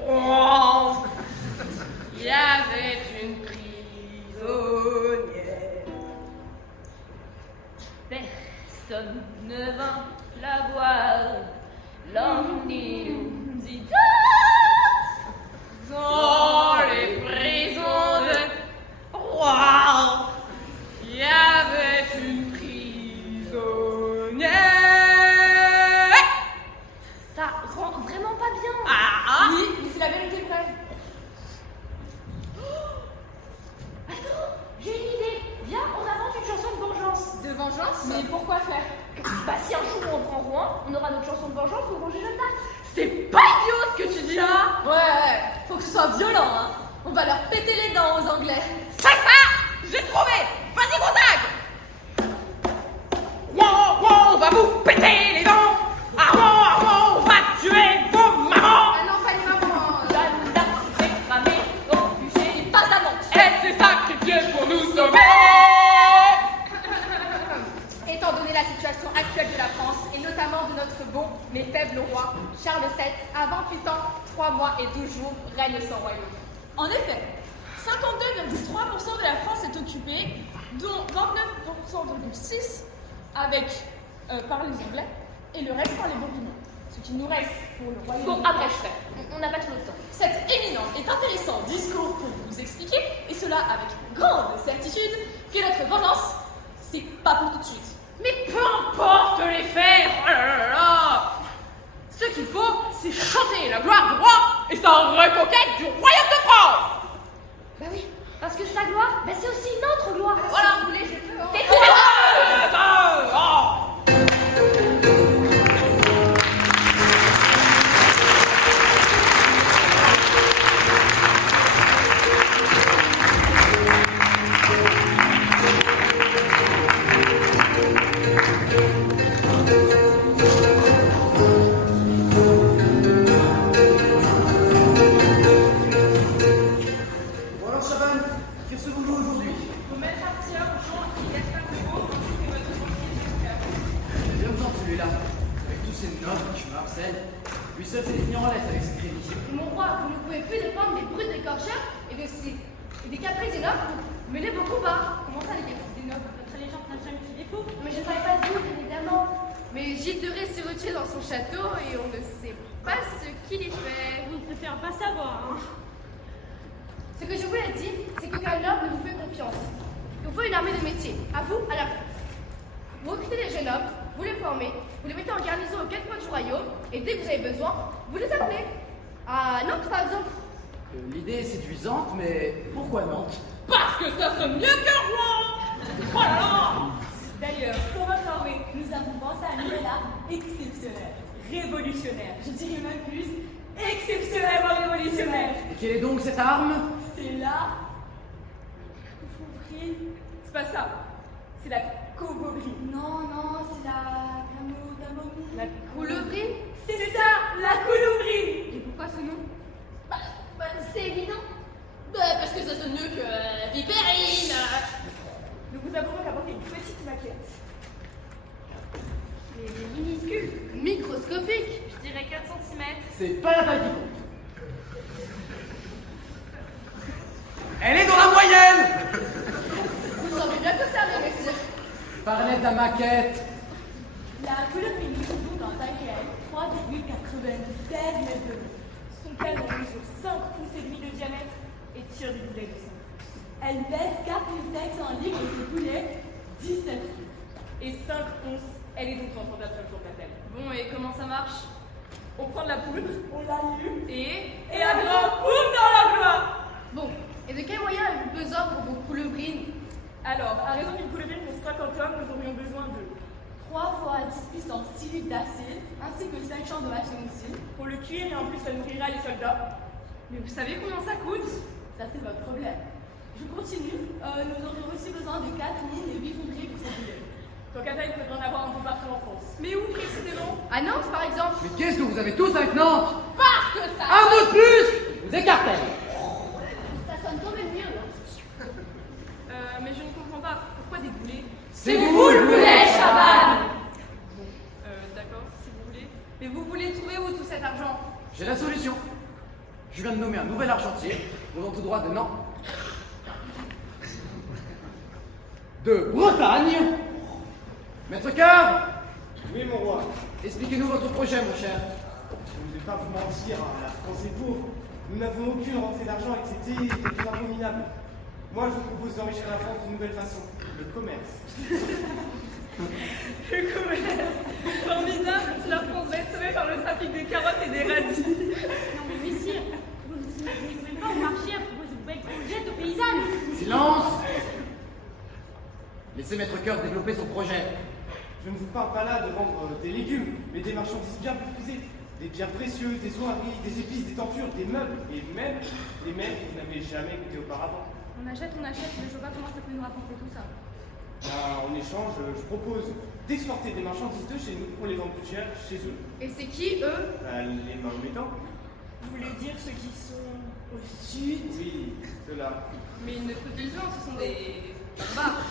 Rouen, il y avait une prisonnière. Personne ne vint la voir. L'homme dit Dans les prisons de Rouen, il y avait une prisonnière. ça rend vraiment pas bien. Oui, mais c'est la vérité vraie. Attends, j'ai une idée. Viens, on invente une chanson de vengeance. De vengeance? Mais pourquoi faire? Bah si un jour on prend Rouen, on aura notre chanson de vengeance pour venger Jeanne d'Arc. C'est pas idiot ce que tu dis là. Ouais, faut que ce soit violent, hein. On va leur péter les dents aux Anglais. C'est ça. J'ai trouvé. Vas-y, Gonzague. Wow, on va vous péter les dents. Rouen, on va tuer vos mamans. Ah non, pas les mamans. Jeanne d'Arc s'est cramée au bûcher. Et pas à Nantes. Elle s'est sacrifiée pour nous sauver. Étant donné la situation actuelle de la France, et notamment de notre bon mais faible roi, Charles VII, à 28 ans, 3 mois et 12 jours, règne son royaume. En effet, 52,3% de la France est occupée, dont 29,6% par les Anglais et le reste par les Bourguignons. Ce qui nous reste pour le royaume. Bon, après je fais. On n'a pas trop de temps. Cet éminent et intéressant discours pour vous expliquer, et cela avec grande certitude, que notre vengeance, c'est pas pour tout de suite. Mais peu importe les faits. Oh là là là. Ce qu'il faut, c'est chanter la gloire du roi et sa reconquête du royaume de France. Bah oui, Parce que sa gloire, ben c'est aussi notre gloire. Voilà, vous voulez, j'ai fait. Tais-toi. Bon alors, Chaban, qui recevons-nous aujourd'hui? Faut mettre Arthur, Jean et Gaspard Hugo, ainsi que votre conseiller Jessica. J'ai bien besoin de celui-là. Avec tous ces nobles qui me harcèlent. Lui seul s'est défini en laisse avec ses crédits. Mon roi, vous ne pouvez plus défendre des brutes d'écorcheurs et des caprices des nobles pour mener vos combats. Comment ça, les caprices des nobles? Votre légende n'a jamais fait défaut. Mais je ne parlais pas de vous, bien évidemment. Mais Gilles s'est retiré dans son château et on ne sait pas ce qu'il y fait. Vous ne préférez pas savoir, hein. Ce que je voulais dire, c'est qu'aucun noble ne vous fait confiance. Il vous faut une armée de métier, à vous, à la fin. Vous recrutez des jeunes hommes, vous les formez, vous les mettez en garnison aux 4 coins du royaume, et dès que vous avez besoin, vous les appelez. À Nantes, par exemple. L'idée est séduisante, mais pourquoi Nantes? Parce que ça sonne mieux que Rouen. Oh là là. D'ailleurs, pour votre armée, nous avons pensé à un nouvel art exceptionnel, révolutionnaire, je dirais même plus, exceptionnellement révolutionnaire. Et quelle est donc cette arme? C'est la couvrerie. C'est pas ça, c'est la couvrerie. Non, c'est la camomille. La Coulevrine. C'est ça, la couvrerie. Et pourquoi ce nom? C'est évident. Parce que ça sonne mieux que Viperine. Nous vous avons donc apporté une petite maquette. Mais elle est minuscule, microscopique. Je dirais 4 cm. C'est pas la taille qui compte. Elle est dans la moyenne! Vous semblez bien conservé, messieurs. Parlez de la maquette. La couleuvrine mesure donc en taille réelle 3,96 mètres de long. Son canon mesure 5 pouces et demi de diamètre et tire du boulet de sang. Elle pèse 4500 livres et ses boulets 17 livres. Et 5 onces, elle est donc transportable 5 jours la telle. Bon, et comment ça marche? On prend de la poudre, on l'allume Et et un grand boum dans la gloire. Bon, et de quels moyens avez-vous besoin pour vos coulevrines? Alors, à raison d'une coulevrine pour 50 hommes, nous aurions besoin de 3 fois 10 puissance 6 litres d'acide, ainsi que 5 champs de vache aussi. Pour le cuire et en plus ça nourrira les soldats. Mais vous savez combien ça coûte? Ça c'est votre problème. Je continue, nous aurions aussi besoin de 4 mines et 8 fonderies pour ces boulet. Tant qu'à ça, il faudra en avoir un peu partout en France. Mais où précisément? À Nantes, par exemple. Mais qu'est-ce que vous avez tous avec Nantes? Parce que ça. Un mot de plus! Vous écartez! Ça sonne quand même mieux, là. Mais je ne comprends pas. Pourquoi des boulets? C'est vous le boulet, Chaban! D'accord, si vous voulez. Mais vous voulez trouver où tout cet argent? J'ai la solution. Je viens de nommer un nouvel argentier, venant tout droit de Nantes. De Bretagne. Maître Cœur, Oui, mon roi. expliquez-nous votre projet, mon cher. Je ne vais pas vous mentir, hein, la France est pauvre. Nous n'avons aucune rentrée d'argent et c'était plus abominable. Moi, je vous propose d'enrichir la France d'une nouvelle façon, le commerce. Le commerce formidable, la France va être sauvée par le trafic des carottes et des radis. Non mais messieurs, vous ne pouvez pas marcher à propos de belles projettes aux paysannes. Silence! Laissez Maître Cœur développer son projet. Je ne vous parle pas là de vendre des légumes, mais des marchandises bien plus prisées. Des pierres précieuses, des oiseries, des épices, des tentures, des meubles, et même des mets que vous n'avez jamais goûté auparavant. On achète, mais je vois pas comment ça peut nous rapporter tout ça. En échange, je propose d'exporter des marchandises de chez nous pour les vendre plus cher chez eux. Et c'est qui, eux? Les Mahométans. Vous voulez dire ceux qui sont au sud? Oui, ceux-là. Mais une autre illusion, ce sont des barbares.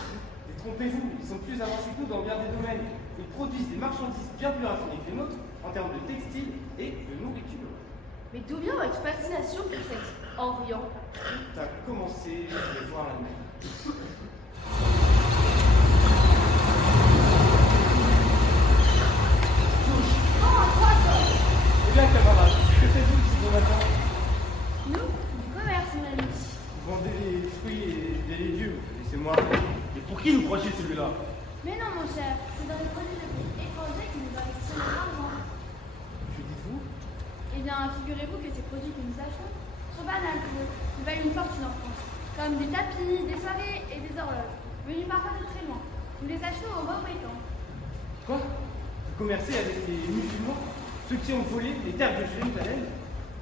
Détrompez-vous, ils sont plus avancés que nous dans bien des domaines. Ils produisent des marchandises bien plus raffinées que les nôtres en termes de textile et de nourriture. Mais d'où vient votre fascination pour cet Orient? Tout a commencé, je vais voir la mer. Eh bien, camarades, que faites-vous ici ce matin? Nous, du commerce, mon ami. Vous vendez des fruits et des légumes, laissez-moi. Mais pour qui nous croyez celui-là? Mais non, mon cher, c'est dans les produits de pays étrangers que nous investissons notre argent. Que dites-vous? Eh bien, figurez-vous que ces produits que nous achetons sont banals pour eux. Ils valent une fortune en France. comme des tapis, des soirées et des horloges, venus parfois de très loin. Nous les achetons au mauvais temps. Quoi? Vous commercez avec les musulmans? Ceux qui ont volé les terres de Jérusalem?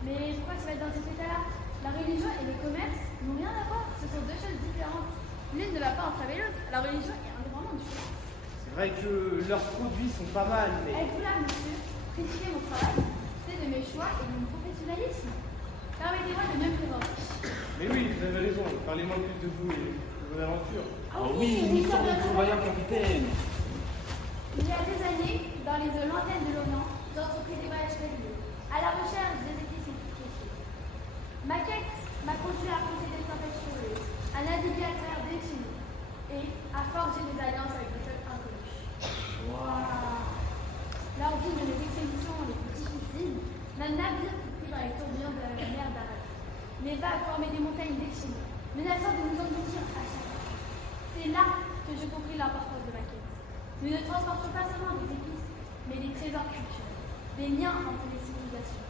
Mais pourquoi tu vas être dans cet état-là? La religion et le commerce n'ont rien à voir, ce sont deux choses différentes. L'une ne va pas entraver l'autre, la religion est indépendante du choix. C'est vrai que leurs produits sont pas mal, mais... Êtes-vous là, monsieur? Critiquez mon travail, c'est de mes choix et de mon professionnalisme. Permettez-moi de me présenter. Mais oui, vous avez raison. Parlez-moi plus de vous et de vos aventures. Ah oui, nous sommes votre vaillant capitaine. Il y a des années, dans les eaux lointaines de l'Orient, j'ai entrepris des voyages périlleux, à la recherche des épices précieuses. Ma quête m'a conduit à affronter des tempêtes furieuses, à naviguer à travers des tunnels et à forger des alliances avec des peuples inconnus. Lors d'une de mes expéditions les plus difficiles, mon navire fut pris dans les tourbillons de la mer d'Arabie. Les vagues formaient des montagnes déchaînées, menaçant de nous engloutir à chaque fois. C'est là que je compris l'importance de ma quête. Nous ne transportons pas seulement des épices, mais des trésors culturels, des liens entre les civilisations.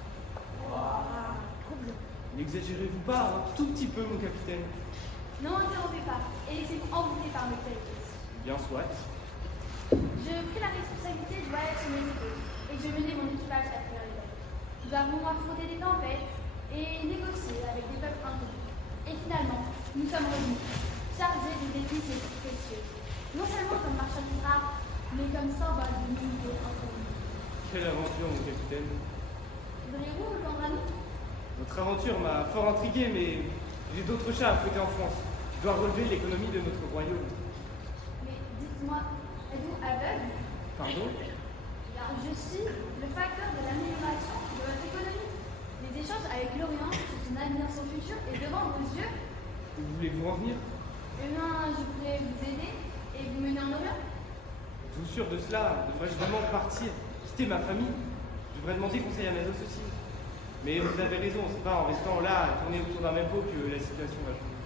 Trop bien. N'exagérez-vous pas un tout petit peu, mon capitaine? Ne m'interrompez pas et laissez-vous envoûter par mes qualités. Bien soit. Je pris la responsabilité du voyage sur mes épaules et je menais mon équipage à travers les vagues. Nous avons affronté des tempêtes et négocié avec des peuples inconnus. Et finalement, nous sommes revenus, chargés des épices les plus précieuses. Non seulement comme marchandises rares, mais comme symbole de l'unité entre nous. Quelle aventure, mon capitaine. Voudriez-vous vous joindre à nous? Votre aventure m'a fort intrigué, mais j'ai d'autres chats à fouetter en France. Je dois relever l'économie de notre royaume. Mais dites-moi, êtes-vous aveugle? Pardon? Bien, je suis le facteur de l'amélioration de votre économie. Les échanges avec l'Orient sont une admiration future et devant vos yeux. Où voulez-vous en venir? Eh bien, je pourrais vous aider et vous mener en Orient. Tout sûr de cela, devrais-je vraiment partir, quitter ma famille? Je devrais demander conseil à mes associés. Mais vous avez raison, c'est pas en restant là à tourner autour d'un même pot que la situation va changer.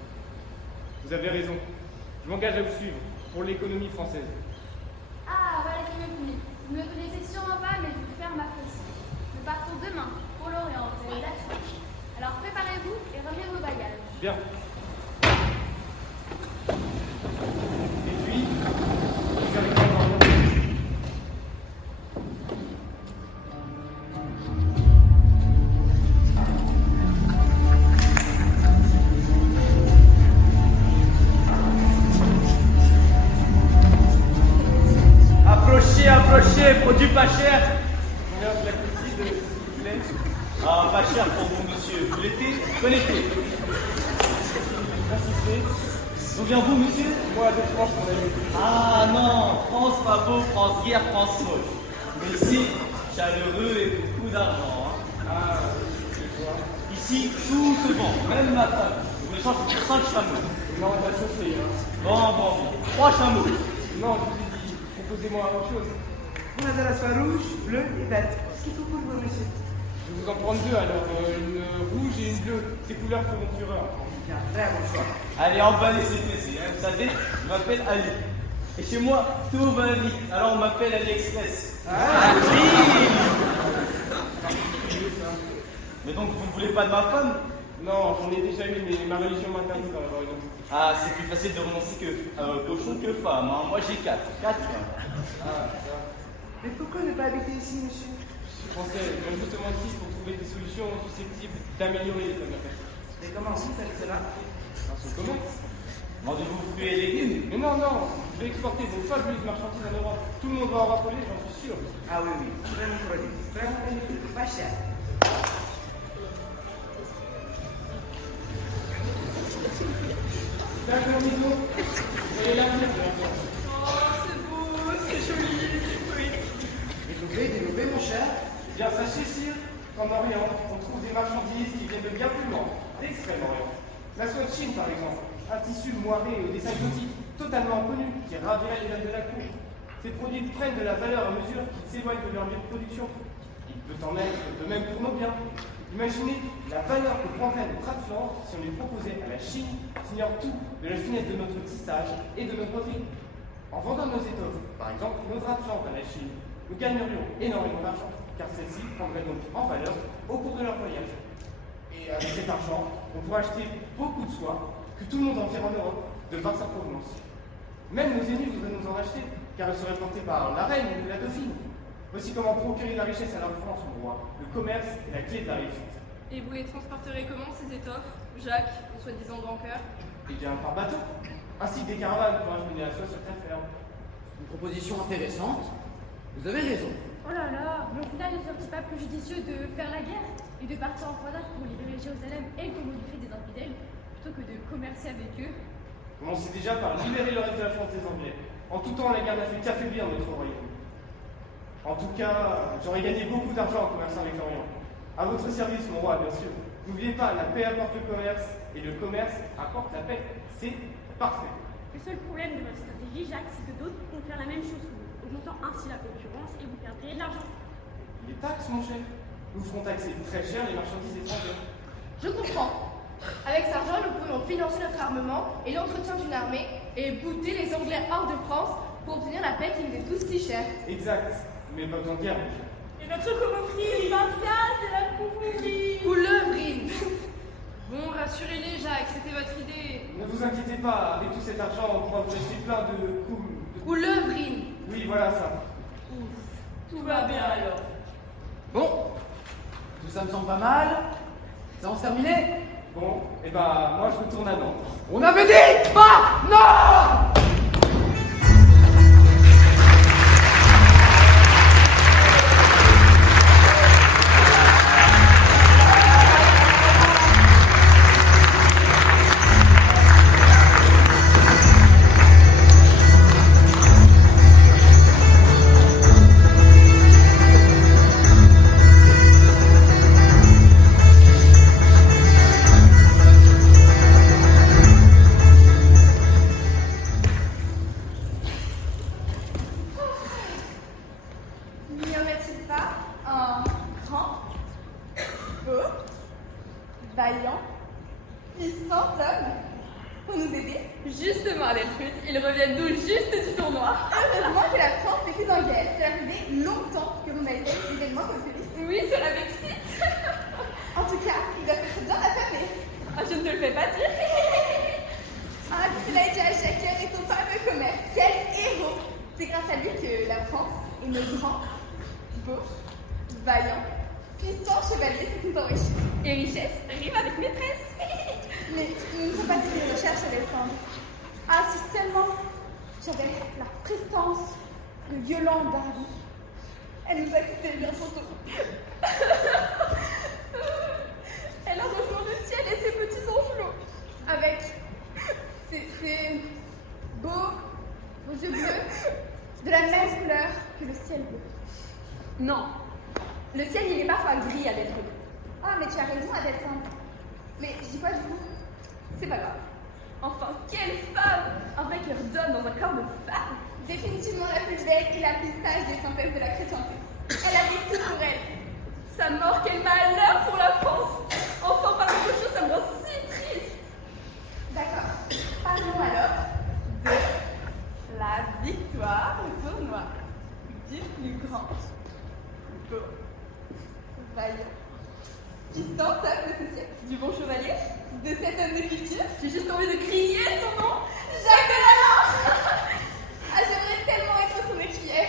Vous avez raison. Je m'engage à vous suivre pour l'économie française. Ah, voilà qui me plaît. Vous ne me connaissez sûrement pas, mais je vous faire ma précision. Nous partons demain pour l'Orient, vous avez la chance. Alors préparez-vous et ramenez vos bagages. Bien. Et puis, je vais reprendre en main. Approchez, approchez, produit pas cher. Combien de la petite, s'il vous plaît? Ah, pas cher pour vous, monsieur. Vous l'étez? Connectez. Assistez. D'où vient vous, monsieur? Moi, de France, mon ami. Ah non, France pas beau, France guerre, France moche. Mais ici, chaleureux et beaucoup d'argent. Hein. Ah, c'est quoi? Ici, tout se vend, même ma femme. Je vous échange pour 5 chameaux. Non, on va chauffer. Hein. Bon. 3 chameaux. Non, je vous ai dit, proposez-moi autre chose. On a de la soie rouge, bleue et verte. Ce qu'il faut pour vous, monsieur. Je vais vous en prendre deux alors, une rouge et une bleue. Ces couleurs feront fureur. Bien, très bon choix. Allez, emballez ces PC. Hein. Vous savez, je m'appelle Ali. Et chez moi, tout va vite. Alors on m'appelle AliExpress. Ah, Mais donc, vous ne voulez pas de ma femme? Non, j'en ai déjà eu, mais ma religion m'interdit d'en avoir une autre. Ah, c'est plus facile de renoncer cochon que femme. Hein. Moi, j'ai 4. 4 femmes. Ah, ça. mais pourquoi ne pas habiter ici, monsieur? Je suis français, je viens justement ici pour trouver des solutions susceptibles d'améliorer l'état de la personne. Et comment vous faites cela? Dans ce commerce. Vendez-vous fruits et légumes? Mais non, je vais exporter vos fabuleuses marchandises en Europe. Tout le monde va en raffoler, j'en suis sûr. Ah oui, très bon produit. Vraiment magnifique, pas cher. D'accord, Miso. Soyez l'avenir de la France. Développez, mon cher. Eh bien, sachez, sire, qu'en Orient, on trouve des marchandises qui viennent de bien plus loin, d'Extrême-Orient. La soie de Chine, par exemple, un tissu moiré au dessin exotique, totalement inconnu, qui ravirait les dames de la cour. Ces produits prennent de la valeur à mesure qu'ils s'éloignent de leur lieu de production. Il peut en être de même pour nos biens. Imaginez la valeur que prendrait notre influence si on lui proposait à la Chine s'ignore tout de la finesse de notre tissage et de notre poterie. En vendant nos étoffes, par exemple, nos draps de chambre à la Chine, nous gagnerions énormément d'argent, car celles-ci prendraient donc en valeur au cours de leur voyage. Et avec cet argent, on pourrait acheter beaucoup de soie que tout le monde environ en Europe, de par sa provenance. Même nos ennemis voudraient nous en racheter, car ils seraient portés par la reine ou la dauphine. Voici comment procurer la richesse à la France, mon roi. Le commerce est la clé de la réussite. Et vous les transporterez comment, ces étoffes, Jacques, en soi-disant grand cœur? Eh bien, par bateau, ainsi que des caravanes pour acheminer la soie sur terre ferme. Une proposition intéressante. Vous avez raison. Oh là là, mais au final, ne serait-il pas plus judicieux de faire la guerre et de partir en croisade pour libérer Jérusalem et le commodifier des infidèles, plutôt que de commercer avec eux? Commencez déjà par libérer le reste de la France des Anglais. En tout temps, la guerre n'a fait qu'affaiblir notre royaume. En tout cas, j'aurais gagné beaucoup d'argent en commerçant avec l'Orient. À votre service, mon roi, bien sûr. N'oubliez pas, la paix apporte le commerce, et le commerce apporte la paix. C'est parfait. Le seul problème de votre stratégie, Jacques, c'est que d'autres vont faire la même chose que vous, augmentant ainsi la concurrence et vous perdrez de l'argent. Les taxes, mon cher. Nous ferons taxer très cher les marchandises étrangères. Je comprends. Avec cet argent, nous pourrions financer notre armement et l'entretien d'une armée et bouter les Anglais hors de France pour obtenir la paix qui nous est tous si chère. Exact. Mais pas besoin de guerre, mon cher. Et notre couvre-fil, ça, c'est la couvre-fil. Ou l'œuvrine. Bon, rassurez-les, Jacques, c'était votre idée. Ne vous inquiétez pas, avec tout cet argent, on pourra vous acheter plein de coups. Ou l'œuvrine. Oui, voilà ça. Tout va bien alors. Bon, tout ça me semble pas mal. Ça en terminé? Bon, et ben, moi je retourne à Nantes. On avait dit pas non. N'y en a-t-il pas un grand, beau, vaillant, puissant homme pour nous aider? Justement, Delphine, ils reviennent d'où juste du tournoi. Heureusement que la France n'est plus en guerre. Cela faisait longtemps que vous n'avez pas eu d'événement comme celui-ci. Oui, cela m'excite. En tout cas, il doit être bien affamé. Ah, je ne te le fais pas dire. Ah, tout cela est dû à Jacques et son fameux commerce. Quel héros! C'est grâce à lui que la France et nos grands, beaux, vaillants, puissants chevaliers se sont enrichis. Et richesse rime avec maîtresse. Mais nous ne sommes pas si de recherche, Alexandre. Ah, si seulement j'avais la prestance de Yolande d'Arly. Elle nous a quittés bien trop tôt. Elle a rejoint le ciel et ses petits angelots. Avec ses beaux yeux bleus, de la même couleur que le ciel bleu. Non, le ciel il est parfois gris à d'être bleu. Ah, mais tu as raison, Alexandre. Mais je dis quoi du coup? C'est pas grave. Enfin, quelle femme! Un vrai cœur d'homme dans un corps de femme! Définitivement la plus belle et la plus sage des princesses de la chrétienté. Elle a dit tout pour elle. Sa mort, quel malheur pour la France! Enfin, par quelque chose, ça me rend si triste! D'accord. Parlons alors de la victoire au tournoi du plus grand, beau, vaillant, puissant homme de ce siècle, Du bon chevalier? de cet homme de culture, J'ai juste envie de crier son nom! Jacques Delalande. Ah, j'aimerais tellement être son écuyère.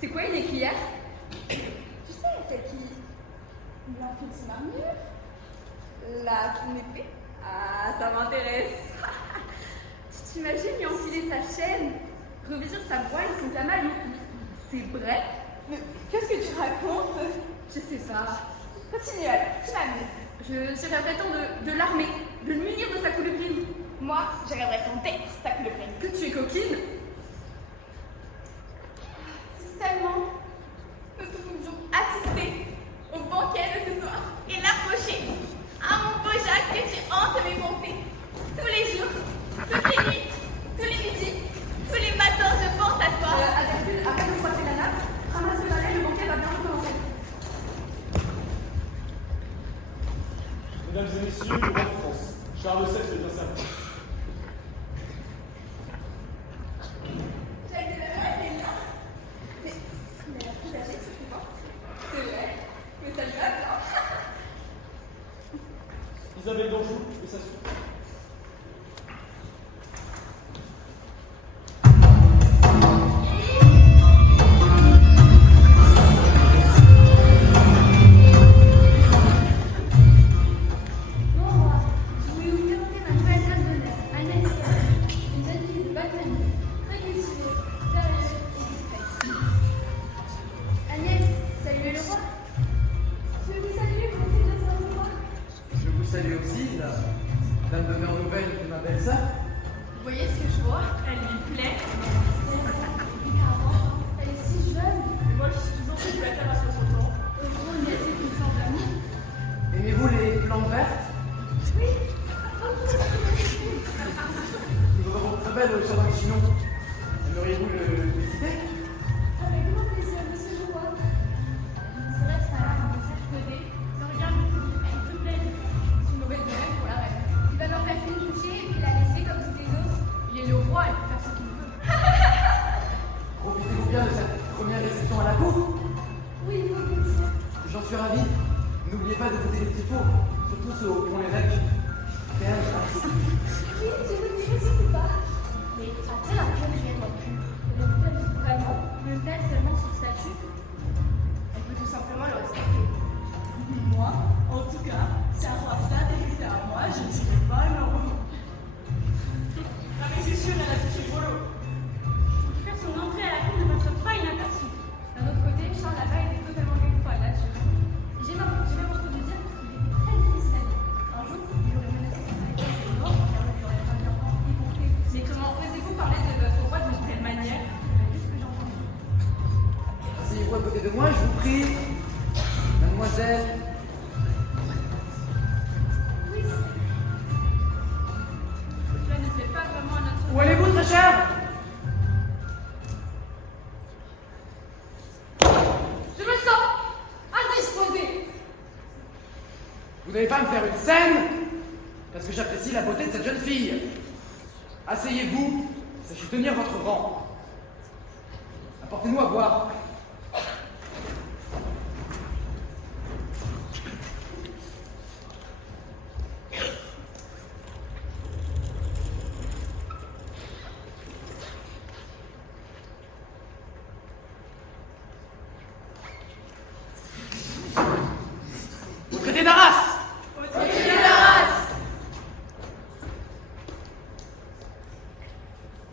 C'est quoi une écuyère? Tu sais, celle qui l'enfile son armure, la son épée. Ah, ça m'intéresse! Tu t'imagines lui enfiler sa chaîne, revêtir sa voile et son camal ou ses braies? Mais qu'est-ce que tu racontes? Je sais pas. Continue alors, tu m'amuses. Je rêverais tant de l'armée, de le munir de sa coulevrine. Moi, je rêverais tant d'être sa coulevrine. Que tu es coquine? Si seulement nous pouvions assister au banquet de ce soir et l'approcher. Ah mon beau Jacques, que tu hantes mes pensées. Tous les jours, toutes les nuits, tous les midis, tous les matins, je pense à toi. Adèle, arrête de froisser la nappe. Ramasse le balai, le banquet va bien recommencer. Mesdames et messieurs, le roi de France, Charles VII est bien servi. Jacques Delalande est là. Vous voyez ce que je vois? Elle lui plaît. Elle est si jeune. Moi, je suis toujours sûre que la terre à 60 ans. Heureusement, il y a des petits amis. Aimez-vous les plantes vertes? Oui. Nous vous avons très belle sur votre sinon. Aimeriez-vous le visiter? Avec grand plaisir, monsieur Jouan. C'est vrai que ça a l'air d'un message codé. Je regarde le petit, elle te plaît. C'est une mauvaise nouvelle pour la reine. Il va leur faire une coucher et puis la laisser comme toutes les autres. Il est le roi, il peut faire ce qu'il veut. Profitez-vous bien de cette première réception à la cour? Oui, mon monsieur. J'en suis ravi. N'oubliez pas de goûter les petits fours, surtout ceux qui ont les règles. Oui, je vous dis, je sais pas. Mais a-t-elle un cœur réellement pu? Le vraiment? Le seulement son statut? Elle peut tout simplement le respecter. Moi, en tout cas, si un roi s'intéressait à moi, je ne dirais pas un roman. Ah mais c'est sûr, elle a touché le boulot. Faire son entrée à la cour ne passe pas inaperçue. D'un autre côté, Charles là-bas était totalement quelquefois là-dessus. J'ai même entendu dire qu'il était très difficile à dire. Un jour, il aurait menacé sa vie de mort, car il aurait pas bien y compter. Mais comment osez-vous parler de votre roi d'une telle manière? C'est juste ce que j'ai entendu. Asseyez-vous à côté de moi, je vous prie. Mademoiselle. Oui, cela ne plaît pas vraiment à notre... Où allez-vous, très cher? Je me sens indisposée. Vous n'allez pas me faire une scène? Parce que j'apprécie la beauté de cette jeune fille. Asseyez-vous, sachez tenir votre rang. Apportez-nous à boire. Vous traitez d'Arras!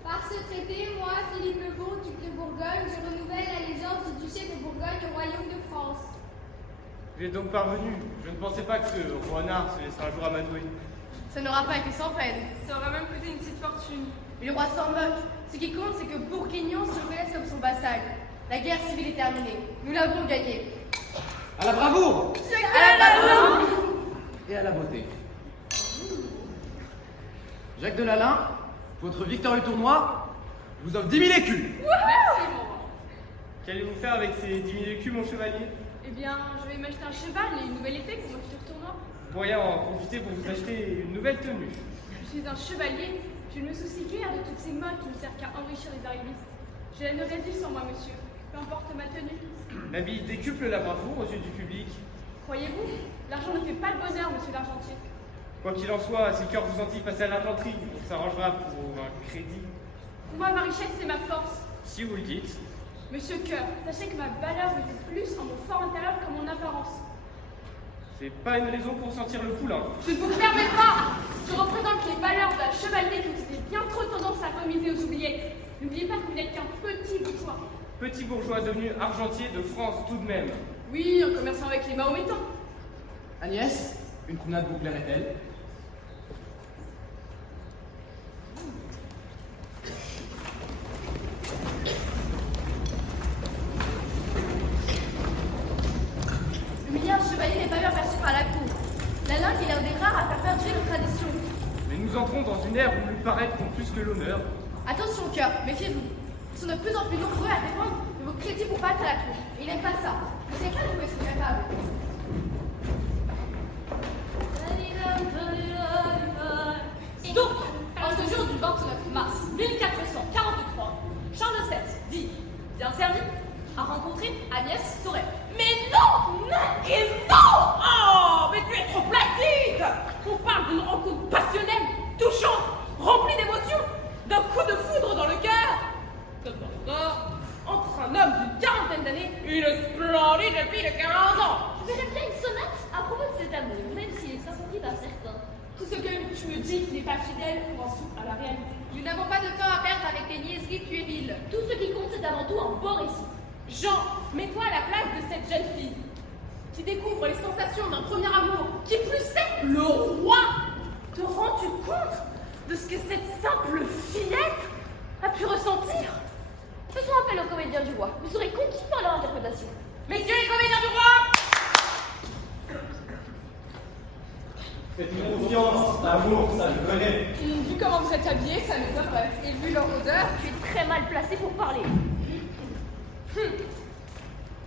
Par ce traité, moi, Philippe le Bon, duc de Bourgogne, je renouvelle l'allégeance du duché de Bourgogne au royaume de France. Il est donc parvenu. Je ne pensais pas que ce renard se laissera un jour amadouer. Ça n'aura pas été sans peine. Ça aura même coûté une petite fortune. Mais le roi s'en moque. Ce qui compte, c'est que Bourguignon se reconnaisse comme son vassal. La guerre civile est terminée. Nous l'avons gagnée. À la bravoure! À la bravoure! Et à la beauté. Jacques de Lalain, votre victorieux tournoi, vous offre 10 000 écus. Merci, mon roi. Qu'allez-vous faire avec ces 10 000 écus, mon chevalier? Eh bien, je vais m'acheter un cheval et une nouvelle épée pour mon futur tournoi. Vous pourriez en profiter pour vous acheter une nouvelle tenue. Je suis un chevalier. Je ne me soucie guère de toutes ces modes qui ne servent qu'à enrichir les arrivistes. Je la n'aurais dit sans moi, monsieur. Peu importe ma tenue. L'habit décuple la bravoure aux yeux du public. Croyez-vous? L'argent ne fait pas le bonheur, monsieur l'argentier. Quoi qu'il en soit, si le cœur vous en dit passer à l'infanterie, on s'arrangera pour un crédit. Pour moi, ma richesse, c'est ma force. Si vous le dites. Monsieur Cœur, sachez que ma valeur réside plus en mon fort intérieur qu'en mon apparence. C'est pas une raison pour sentir le poulain. Je ne vous permets pas! Je représente les valeurs d'un chevalier qui ont bien trop tendance à remiser aux oubliettes. N'oubliez pas que vous n'êtes qu'un petit bourgeois. Petit bourgeois devenu argentier de France tout de même. Oui, en commerçant avec les Mahométans. Agnès, une promenade vous plairait-elle? Le milliard de chevaliers n'est pas bien perçu par la cour. La langue est l'un des rares à faire perdurer nos traditions. Mais nous entrons dans une ère où le paraître compte plus que l'honneur. Attention, cœur, méfiez-vous. Ils sont de plus en plus nombreux à dépendre de vos crédits pour battre à la cour. Et ils n'aiment pas ça. Vous savez pas de quoi ils sont capables. Donc, en ce jour du 29 mars 1443, Charles VII, dit bien servi, a rencontré Agnès Sorel. Mais non, non et non! Oh, mais tu es trop placide! On parle d'une rencontre passionnelle, touchante, remplie d'émotions, d'un coup de foudre dans le cœur. Entre un homme d'une quarantaine d'années et une splendide fille de 15 ans. Je verrais bien une sonate à propos de cet amour, même s'il est insensible à certains. Tout ce que je me dis n'est pas fidèle ou en sous à la réalité. Nous n'avons pas de temps à perdre avec des niaiseries puériles. Tout ce qui compte, c'est avant tout un beau récit. Jean, mets-toi à la place de cette jeune fille qui découvre les sensations d'un premier amour, qui plus est le roi. Te rends-tu compte de ce que cette simple pu ressentir. Faisons appel aux comédiens du roi. Vous serez conquis par leur interprétation. Messieurs les comédiens du roi, Faites-moi confiance, l'amour, ça je connais. Vu comment vous êtes habillés, ça m'étonnerait. Et vu leur odeur, Tu es très mal placé pour parler.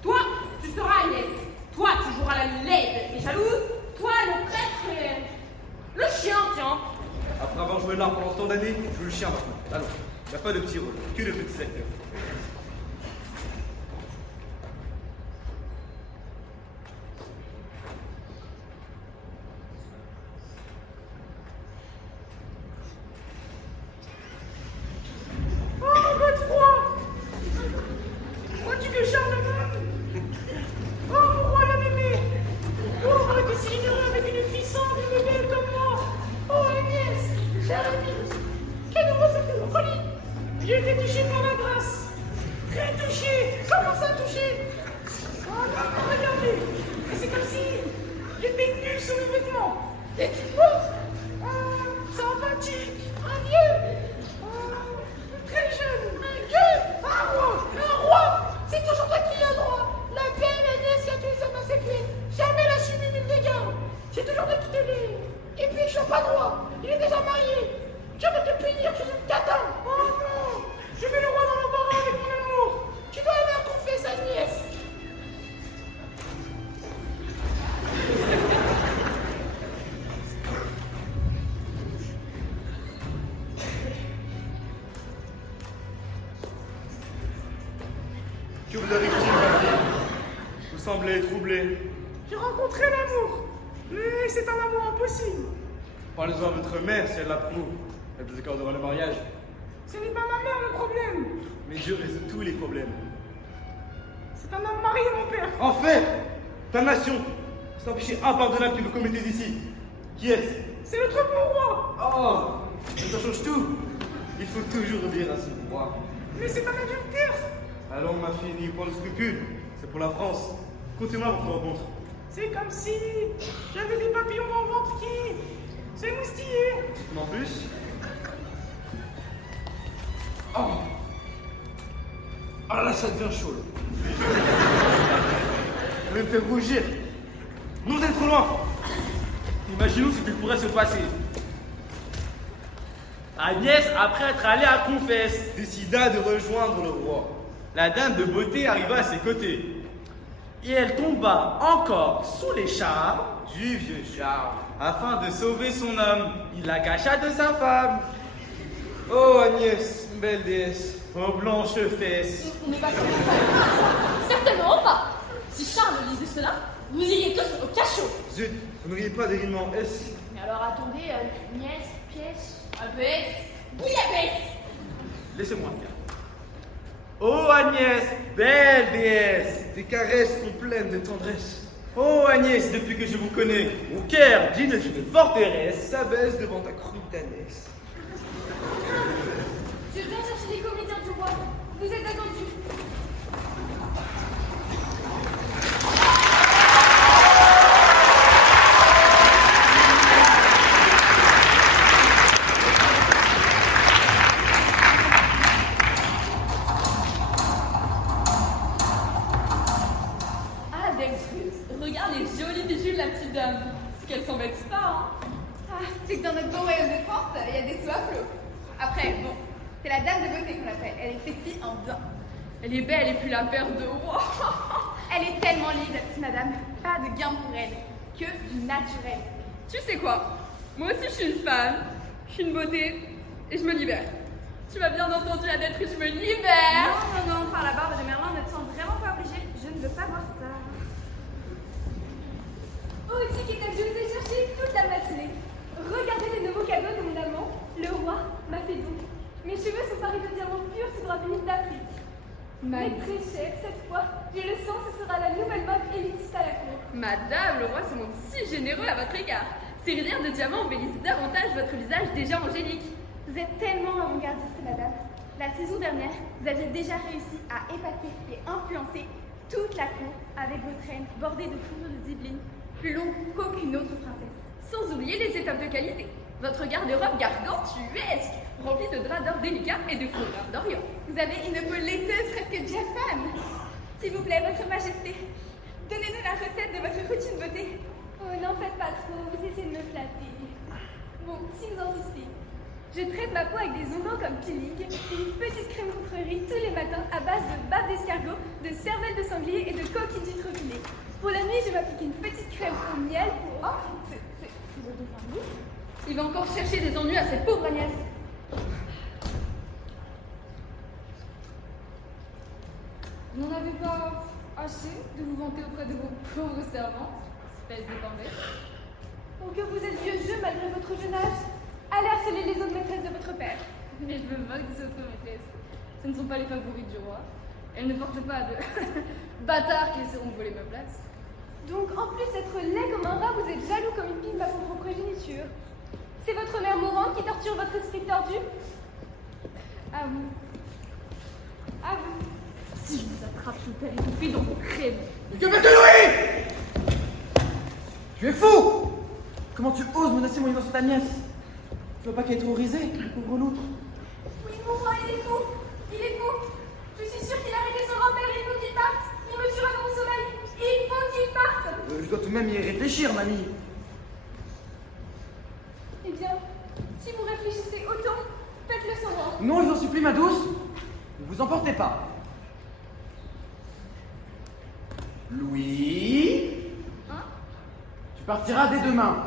toi, tu seras Agnès. Toi, tu joueras la laide et jalouse. Toi, le prêtre et le chien, tiens. Après avoir joué l'art pendant tant d'années, je joue le chien maintenant. Allons, il n'y a pas de petits rôles, que de petits acteurs. Oh, Godefroy! Vois-tu que Charlemagne? Oh, mon roi bien-aimé! Pauvre que s'il ignorait avec une fille simple et belle comme moi! Oh, Agnès! Chère amie! Quelle heureuse folie! J'ai été touché par la grâce! Très touché! Comment ça touché? Oh non, non, regardez! Mais c'est comme si j'étais nu sous mes vêtements! Des petites bosses! Sympathique! Un vieux! Très jeune! Un gueux! Un roi! Un roi! C'est toujours toi qui as droit! La belle Agnès qui a tué sa massacrée! Jamais la subi mille dégâts! C'est toujours toi qui te l'es! Et puis je suis pas droit! Il est déjà marié! Je vais te punir, je suis une catin! Oh non! Je mets le roi dans l'embarras avec mon amour! Tu dois avoir confesse, Agnès! Que vous arrive-t-il, ma fille? Vous semblez troublé. J'ai rencontré l'amour! Mais c'est un amour impossible! Parlez-en à votre mère si elle l'approuve. Elle vous accordera le mariage. Ce n'est pas ma mère le problème! Mais Dieu résout tous les problèmes. C'est un homme marié, mon père! En fait, ta nation, c'est un péché impardonnable que vous commettez ici. Qui est-ce? C'est notre bon roi! Oh, ça change tout. Il faut toujours dire à ce roi. Mais c'est un adultère! Allons, ma fille, n'ayez point de scrupules. C'est pour la France. Comptez-moi votre rencontre. C'est comme si j'avais des papillons dans le ventre qui s'émoustillaient! Non plus. Oh. Ah là, ça devient chaud. Là. Vous me faites rougir. Non d'être trop loin. Imaginons ce qui pourrait se passer. Agnès, après être allée à confesse, Décida de rejoindre le roi. la dame de beauté arriva à ses côtés. Et elle tomba encore sous les charmes Du vieux Charles. afin de sauver son homme. Il la cacha de sa femme. Oh Agnès, belle déesse. Aux blanches fesses. On n'est pas sûr. Certainement pas. Si Charles lisait cela, vous iriez tous au cachot. Zut, vous n'auriez pas d'événement S. Mais alors attendez, nièce, pièce, Abbesse, bouillabaisse. Laissez-moi faire. Oh Agnès, belle déesse. Tes caresses sont pleines de tendresse. Oh Agnès, depuis que je vous connais, mon cœur digne d'une forteresse. S'abaisse devant ta croûte d'ânesse. Je viens chercher les comédiens du roi. Vous êtes attendus. Ah, Delphus, regarde les jolis bijoux de la petite dame. Ce qu'elle s'embête pas, hein. Ah, c'est que dans notre beau royaume de France, il y a des sous à flot. Après, bon, c'est la dame de beauté qu'on l'appelle. Elle est sexy en bien. Elle est belle et puis la paire de rois. Elle est tellement libre, la petite madame. Pas de gain pour elle, que du naturel. Tu sais quoi? Moi aussi je suis une femme, je suis une beauté et je me libère. Tu m'as bien entendu, Annette, que je me libère. Non, par la barbe de Merlin, ne te sens vraiment pas obligée. Je ne veux pas voir ça. Oh, Tic et Tac, je vous ai cherché toute la matinée. Regardez les nouveaux cadeaux de mon amant. Le roi m'a fait don. Mes cheveux sont parés de diamants purs sur un pays d'Afrique. Mais très cher, cette fois, je le sens, ce sera la nouvelle mode élitiste à la cour. Madame, le roi se montre si généreux à votre égard. Ces rivières de diamants embellissent davantage votre visage déjà angélique. Vous êtes tellement avant-gardiste, madame. La saison dernière, vous aviez déjà réussi à épater et influencer toute la cour avec vos traînes bordées de fourrures de zibeline, plus longues qu'aucune autre princesse. Sans oublier les étapes de qualité. Votre garde-robe gargantuesque, remplie de draps d'or délicats et de fleurs d'Orient. Vous avez une peau laiteuse presque diaphane. S'il vous plaît, votre majesté, donnez-nous la recette de votre routine beauté. Oh, n'en faites pas trop, vous essayez de me flatter. Bon, si vous insistez. Je traite ma peau avec des onguents comme peeling et une petite crème contre riz tous les matins à base de bave d'escargot, de cervelle de sanglier et de coquilles d'huîtres filées. Pour la nuit, je m'applique une petite crème au miel pour... Oh, c'est votre famille. Il va encore chercher des ennuis à cette pauvre Agnès. Vous n'en avez pas assez de vous vanter auprès de vos pauvres servantes, espèce de bambette. Oh, que vous êtes vieux jeu malgré votre jeune âge. Allez harceler les autres maîtresses de votre père. Mais je me moque des autres maîtresses. Ce ne sont pas les favorites du roi. Elles ne portent pas de bâtards qui essaieront de voler ma place. Donc, en plus d'être laid comme un rat, vous êtes jaloux comme une pine de votre progéniture. C'est votre mère mourante qui torture votre esprit tordu? À vous. À vous. Si je vous attrape, je vous perds étouffé dans vos crèmes. Mais que fais-tu, Louis? Tu es fou! Comment tu oses menacer mon innocente Agnès? Tu vois pas qu'elle est terrorisée, pauvre loutre? Oui, mon roi, il est fou. Il est fou. Je suis sûre qu'il a arrêté son grand-père. Il faut qu'il parte. Il me tuera dans mon sommeil. Il faut qu'il parte. Je dois tout de même y réfléchir, mamie. Eh bien, si vous réfléchissez autant, faites-le sans moi. Non, je vous en supplie, ma douce. Ne vous emportez pas. Louis? Hein? Tu partiras dès demain.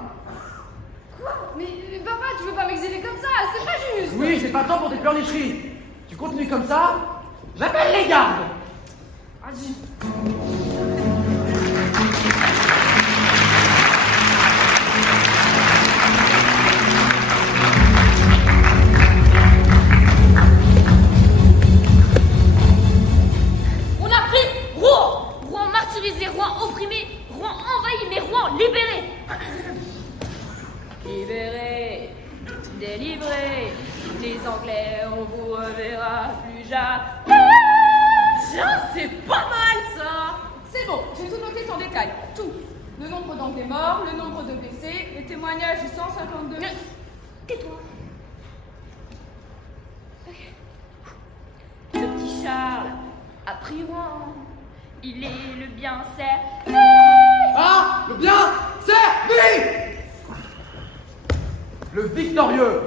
Quoi? Mais papa, tu veux pas m'exiler comme ça? C'est pas juste. Oui, j'ai pas le temps pour des pleurnicheries. Tu continues comme ça, j'appelle les gardes. Vas-y. On a pris Rouen! Rouen martyrisé, Rouen opprimé, Rouen envahi, mais Rouen libéré! Libéré, délivré, les Anglais, on vous reverra plus jamais! Tiens, c'est pas mal ça! C'est bon, j'ai tout noté en détail. Tout. Le nombre d'Anglais morts, le nombre de blessés, les témoignages du 152. Tais-toi! Le petit Charles a pris Rouen, il est le bien servi! Ah, le bien servi! Le victorieux.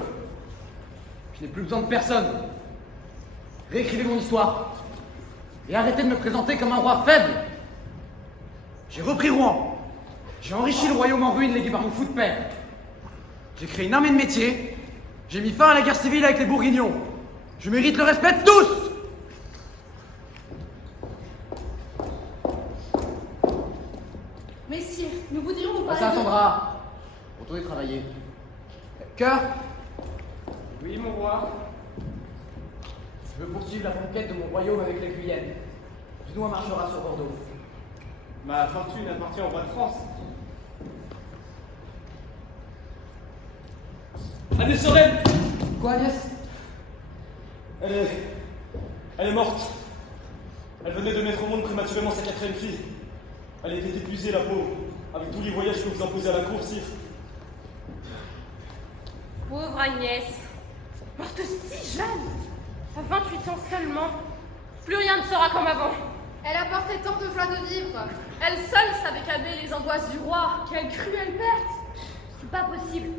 Je n'ai plus besoin de personne. Réécrivez mon histoire. Et arrêtez de me présenter comme un roi faible. J'ai repris Rouen. J'ai enrichi le royaume en ruine légué par mon fou de père. J'ai créé une armée de métier. J'ai mis fin à la guerre civile avec les Bourguignons. Je mérite le respect de tous. Messire, nous voudrions vous parler Ça attendra. Retournez travailler. Cœur, Oui, mon roi. je veux poursuivre la conquête de mon royaume avec les Guyennes. Dunois marchera sur Bordeaux. Ma fortune appartient au roi de France. Agnès Sorel! Quoi, Agnès? Elle est morte. Elle venait de mettre au monde prématurément sa 4e fille. Elle était épuisée, la pauvre, avec tous les voyages que vous imposez à la cour, sire. Pauvre Agnès. Morte si jeune. À 28 ans seulement. Plus rien ne sera comme avant. Elle apportait tant de joie de vivre. Elle seule savait calmer les angoisses du roi. Quelle cruelle perte. C'est pas possible.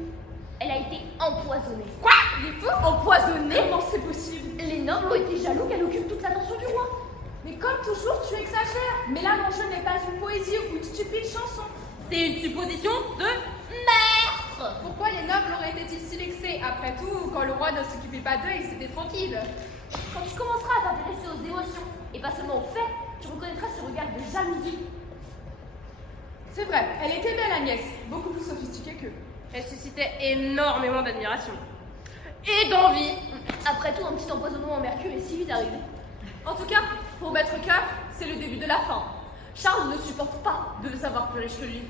Elle a été empoisonnée. Quoi? Il est fou? Empoisonnée? Comment c'est possible? Les nobles ont été jaloux qu'elle occupe toute l'attention du roi. Mais comme toujours, tu exagères. Mais là, mon jeu n'est pas une poésie ou une stupide chanson. C'est une supposition de Maître! Pourquoi les nobles auraient-ils si vexés? Après tout, quand le roi ne s'occupait pas d'eux, ils étaient tranquilles. Quand tu commenceras à t'intéresser aux émotions, et pas seulement aux faits, tu reconnaîtras ce regard de jalousie. C'est vrai, elle était belle, Agnès. Beaucoup plus sophistiquée qu'eux. Elle suscitait énormément d'admiration. Et d'envie. Après tout, un petit empoisonnement en mercure est si vite arrivé. En tout cas, pour Maître Cœur, c'est le début de la fin. Charles ne supporte pas de le savoir plus riche que lui.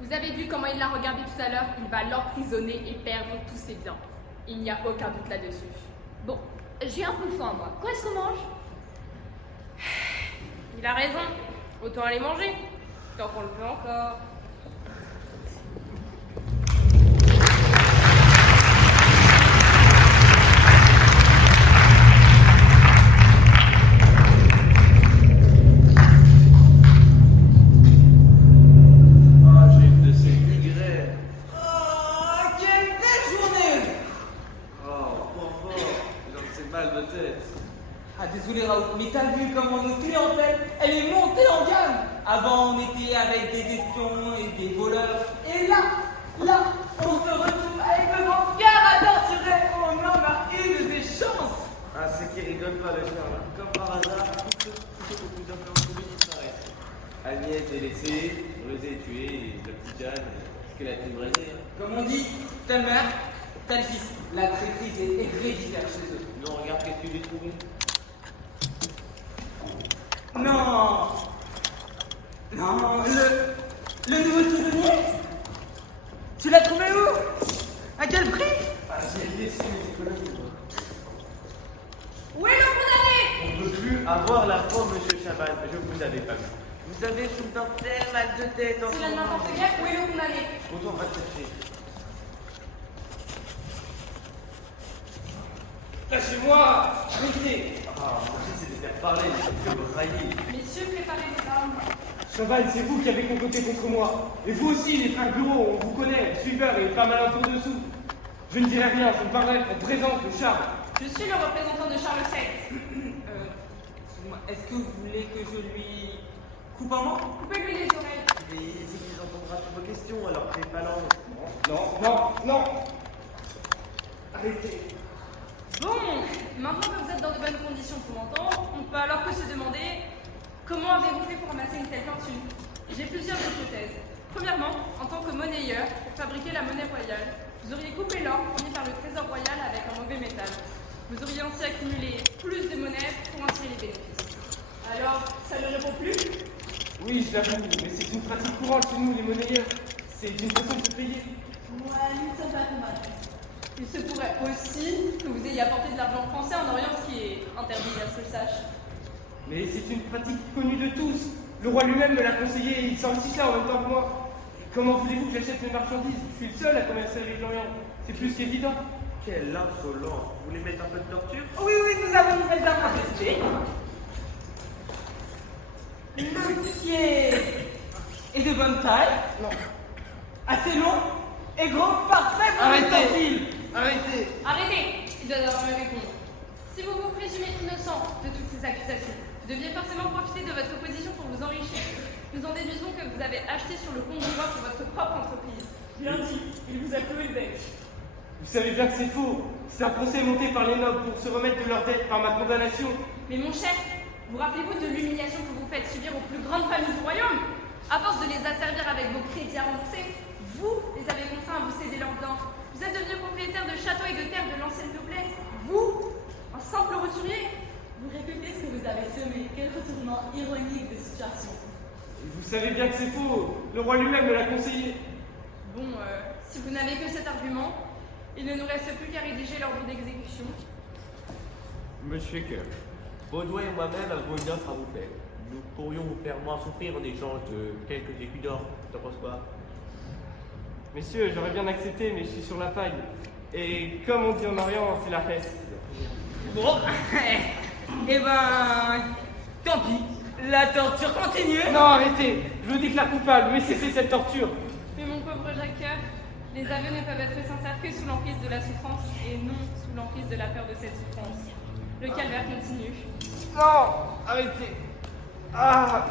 Vous avez vu comment il l'a regardé tout à l'heure? Il va l'emprisonner et perdre tous ses biens. Il n'y a aucun doute là-dessus. Bon, j'ai un peu faim, moi. Quand est-ce qu'on mange? Il a raison. Autant aller manger. Tant qu'on le veut encore. fait mal de tête. Ah désolé Raoul, mais t'as vu comment notre clientèle, elle est montée en gamme. Avant on était avec des espions et des voleurs. Et là, on se retrouve avec le grand cœur à torturer. On en a eu des chances. Ah, c'est qui rigole pas, le Charles. Comme par hasard, tout ce que plusieurs personnes disparaissent. Agnès est laissée, Rosé est tuée, et la petite Jeanne, est-ce qu'elle a été braisée, hein? Comme on dit, ta mère, t'as le fils. La traîtrise est héréditaire chez eux. Non, regarde qu'est-ce que j'ai trouvé. Non, le nouveau souvenir. Tu l'as trouvé où? À quel prix? Ah, j'ai laissé mes économies. Où est le condamné? On ne peut plus avoir la forme, monsieur Chaban. Je vous avais pas vu. Vous avez tout le temps très mal de tête en C'est ce la moment. n'importe quel, où est le condamné? Autant on va te chercher. Lâchez-moi! Arrêtez! Ah, mon fils, c'est de faire parler, c'est que vous raillez. Messieurs, préparez vos armes. Chaval, c'est vous qui avez comploté contre moi. Et vous aussi, les frères Bureau, on vous connaît, suiveurs et pas mal en dessous. Je ne dirai rien, je parlerai en présence de Charles. Je suis le représentant de Charles VII. Excuse-moi, est-ce que vous voulez que je lui coupe un mot? Coupez-lui les oreilles. Mais c'est qu'ils entendra toutes vos questions, alors faites pas langue. Non! Arrêtez! Bon, maintenant que vous êtes dans de bonnes conditions pour m'entendre, on peut alors que se demander comment avez-vous fait pour amasser une telle fortune? J'ai plusieurs hypothèses. Premièrement, en tant que monnayeur, pour fabriquer la monnaie royale, vous auriez coupé l'or fourni par le trésor royal avec un mauvais métal. Vous auriez ainsi accumulé plus de monnaie pour en tirer les bénéfices. Alors, ça ne répond plus? Oui, je l'avoue, mais c'est une pratique courante chez nous, les monnayeurs. C'est une façon de se payer. Ouais, nous ne sommes pas convaincus. Il se pourrait aussi que vous ayez apporté de l'argent français en Orient, ce qui est interdit à ce que je sache. Mais c'est une pratique connue de tous. Le roi lui-même me l'a conseillé et il s'enrichissait en même temps que moi. Et comment voulez-vous que j'achète mes marchandises? Je suis le seul à commercer avec l'Orient. C'est plus qu'évident. Quelle insolence! Vous voulez mettre un peu de torture? Oui, nous avons une réserve à tester. Le pied est de bonne taille. Non. Assez long et grand, parfait pour les ustensiles. Arrêtez! Arrêtez! Il doit avoir me répondre. Si vous vous présumez innocent de toutes ces accusations, vous deviez forcément profiter de votre position pour vous enrichir. Nous en déduisons que vous avez acheté sur le compte du roi pour votre propre entreprise. Bien dit, il vous a cloué le bec. Vous savez bien que c'est faux. C'est un procès monté par les nobles pour se remettre de leurs dettes par ma condamnation. Mais mon chef, vous rappelez-vous de l'humiliation que vous faites subir aux plus grandes familles du royaume? À force de les asservir avec vos crédits à rembourser, vous les avez contraints à vous céder leurs biens. Vous êtes devenu propriétaire de châteaux et de terres de l'ancienne noblesse. Vous, un simple roturier. Vous répétez ce que vous avez semé. Quel retournement ironique de situation. Et vous savez bien que c'est faux. Le roi lui-même me l'a conseillé. Bon, si vous n'avez que cet argument, il ne nous reste plus qu'à rédiger l'ordre d'exécution. Monsieur Cœur, Baudouin et moi-même avons une offre à vous faire. Nous pourrions vous faire moins souffrir en échange de quelques écus d'or. T'en penses quoi? Messieurs, j'aurais bien accepté, mais je suis sur la paille. Et comme on dit en Orient, c'est la peste. Bon, eh ben, tant pis. La torture continue. Non, arrêtez. Je vous déclare coupable, mais cessez cette torture. Mais mon pauvre Jacques Cœur, les aveux ne peuvent être sincères que sous l'emprise de la souffrance et non sous l'emprise de la peur de cette souffrance. Le calvaire continue. Non, arrêtez. Ah.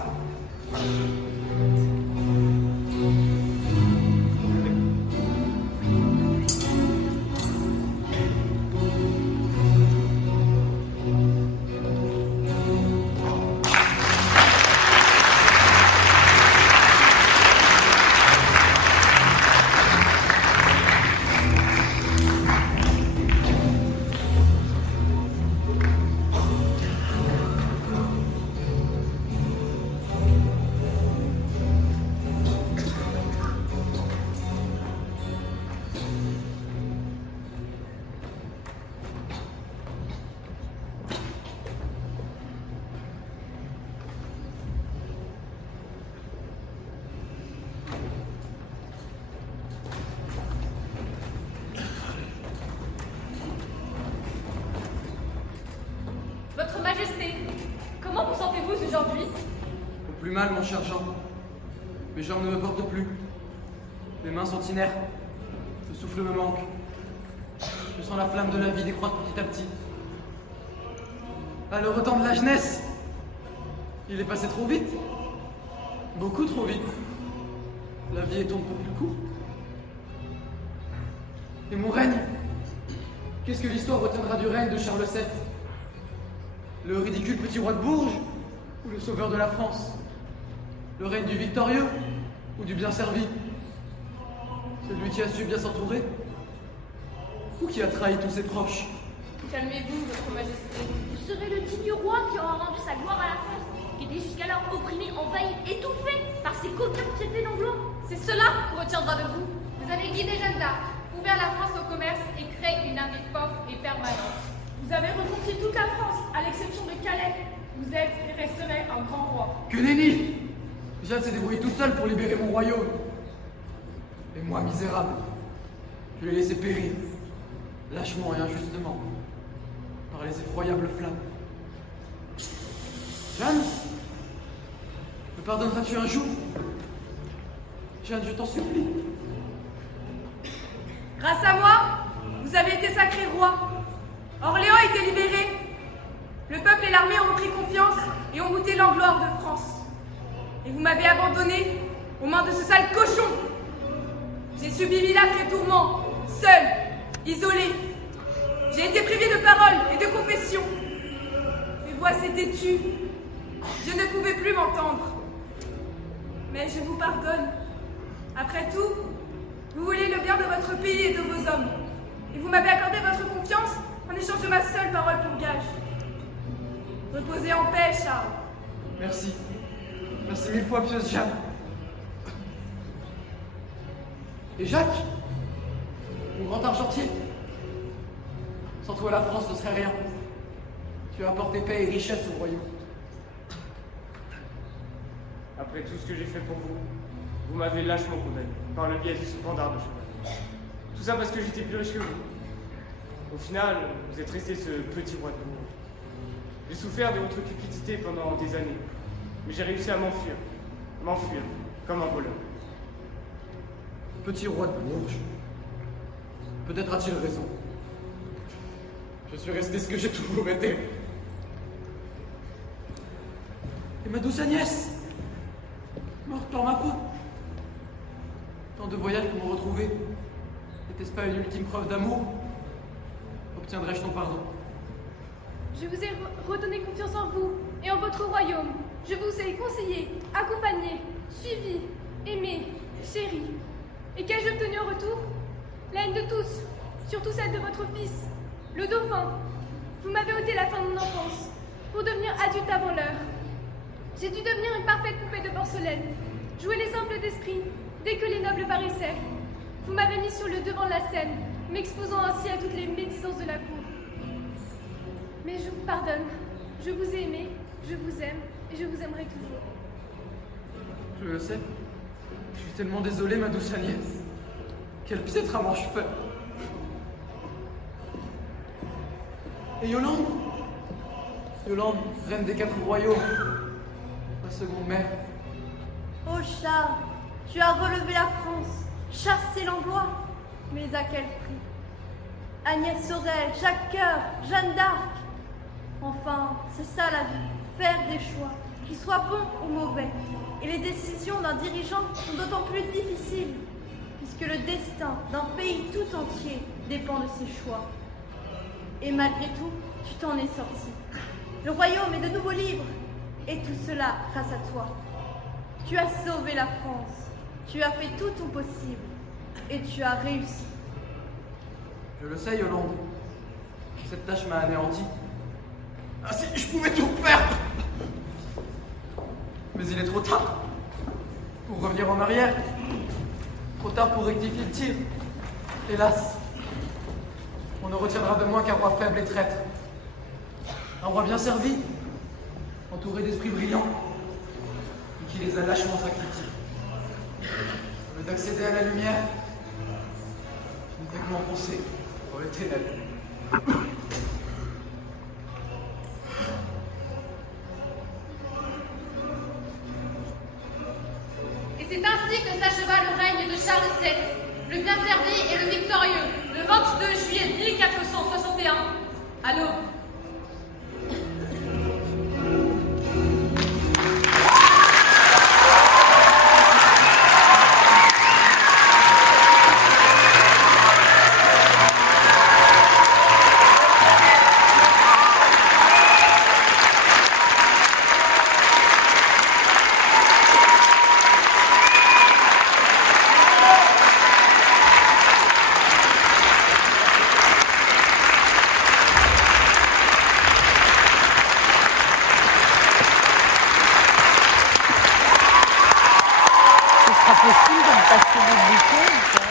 Votre Majesté, comment vous sentez-vous aujourd'hui? Plus mal, mon cher Jean. Mes jambes ne me portent plus. Mes mains sont inertes. Le souffle me manque. Je sens la flamme de la vie décroître petit à petit. À le temps de la jeunesse, il est passé trop vite. Beaucoup trop vite. La vie est un peu plus courte. Et mon règne, qu'est-ce que l'histoire retiendra du règne de Charles VII? Le ridicule petit roi de Bourges ou le sauveur de la France? Le règne du victorieux ou du bien servi? Celui qui a su bien s'entourer ou qui a trahi tous ses proches? Calmez-vous, votre majesté. Vous serez le digne roi qui aura rendu sa gloire à la France, qui était jusqu'alors opprimé, envahi, étouffé par ces coquins qui s'étaient d'anglois. C'est cela qu'on retiendra de vous. Vous avez guidé Jeanne d'Arc, ouvert la France au commerce et créé une armée forte et permanente. Vous avez reconquis toute la France, à l'exception de Calais. Vous êtes et resterez un grand roi. Que nenni! Jeanne s'est débrouillée toute seule pour libérer mon royaume. Et moi, misérable, je l'ai laissé périr, lâchement et injustement, par les effroyables flammes. Jeanne, me pardonneras-tu un jour? Jeanne, je t'en supplie. Grâce à moi, vous avez été sacré roi. Orléans a été libéré. Le peuple et l'armée ont repris confiance et ont goûté l'engloire de France. Et vous m'avez abandonné aux mains de ce sale cochon. J'ai subi milâtres et tourments, seul, isolé. J'ai été privé de paroles et de confessions. Mes voix s'étaient tues. Je ne pouvais plus m'entendre. Mais je vous pardonne. Après tout, vous voulez le bien de votre pays et de vos hommes. Et vous m'avez accordé votre confiance en échange de ma seule parole pour gage. Reposez en paix, Charles. Merci. Merci mille fois, pieuse Jeanne. Et Jacques, mon grand argentier, sans toi la France ne serait rien. Tu as apporté paix et richesse au royaume. Après tout ce que j'ai fait pour vous, vous m'avez lâchement condamné par le biais de ce pandard de cheval. Tout ça parce que j'étais plus riche que vous. Au final, vous êtes resté ce petit roi de Bourges. J'ai souffert de votre cupidité pendant des années, mais j'ai réussi à m'enfuir comme un voleur. Petit roi de Bourges, peut-être a-t-il raison. Je suis resté ce que j'ai toujours été. Et ma douce Agnès, morte par ma faute. Tant de voyages pour me retrouver. N'était-ce pas une ultime preuve d'amour? Obtiendrai-je ton pardon? Je vous ai redonné confiance en vous et en votre royaume. Je vous ai conseillé, accompagné, suivi, aimé, chéri. Et qu'ai-je obtenu en retour? La haine de tous, surtout celle de votre fils, le dauphin. Vous m'avez ôté la fin de mon enfance pour devenir adulte avant l'heure. J'ai dû devenir une parfaite poupée de porcelaine, jouer les simples d'esprit dès que les nobles paraissaient. Vous m'avez mis sur le devant de la scène, m'exposant ainsi à toutes les médisances de la cour. Mais je vous pardonne, je vous ai aimé, je vous aime et je vous aimerai toujours. Je le sais. Je suis tellement désolé, ma douce Agnès. Quel piètre amant je fais. Et Yolande? Yolande, reine des 4 royaumes. Ma seconde mère. Oh Charles, tu as relevé la France, chassé l'anglois, mais à quel prix? Agnès Sorel, Jacques Cœur, Jeanne d'Arc. Enfin, c'est ça la vie, faire des choix, qu'ils soient bons ou mauvais. Et les décisions d'un dirigeant sont d'autant plus difficiles, puisque le destin d'un pays tout entier dépend de ses choix. Et malgré tout, tu t'en es sorti. Le royaume est de nouveau libre, et tout cela grâce à toi. Tu as sauvé la France, tu as fait tout ton possible, et tu as réussi. Je le sais, Yolande. Cette tâche m'a anéanti. Ah si, je pouvais tout perdre! Mais il est trop tard pour revenir en arrière. Trop tard pour rectifier le tir. Hélas, on ne retiendra de moi qu'un roi faible et traître. Un roi bien servi, entouré d'esprits brillants, et qui les a lâchement sacrifiés. Au lieu d'accéder à la lumière, je ne fais que m'enfoncer dans les ténèbres. Et c'est ainsi que s'acheva le règne de Charles VII, le bien servi et le victorieux, le 22 juillet 1461, à l'aube. parce que vous bouquez,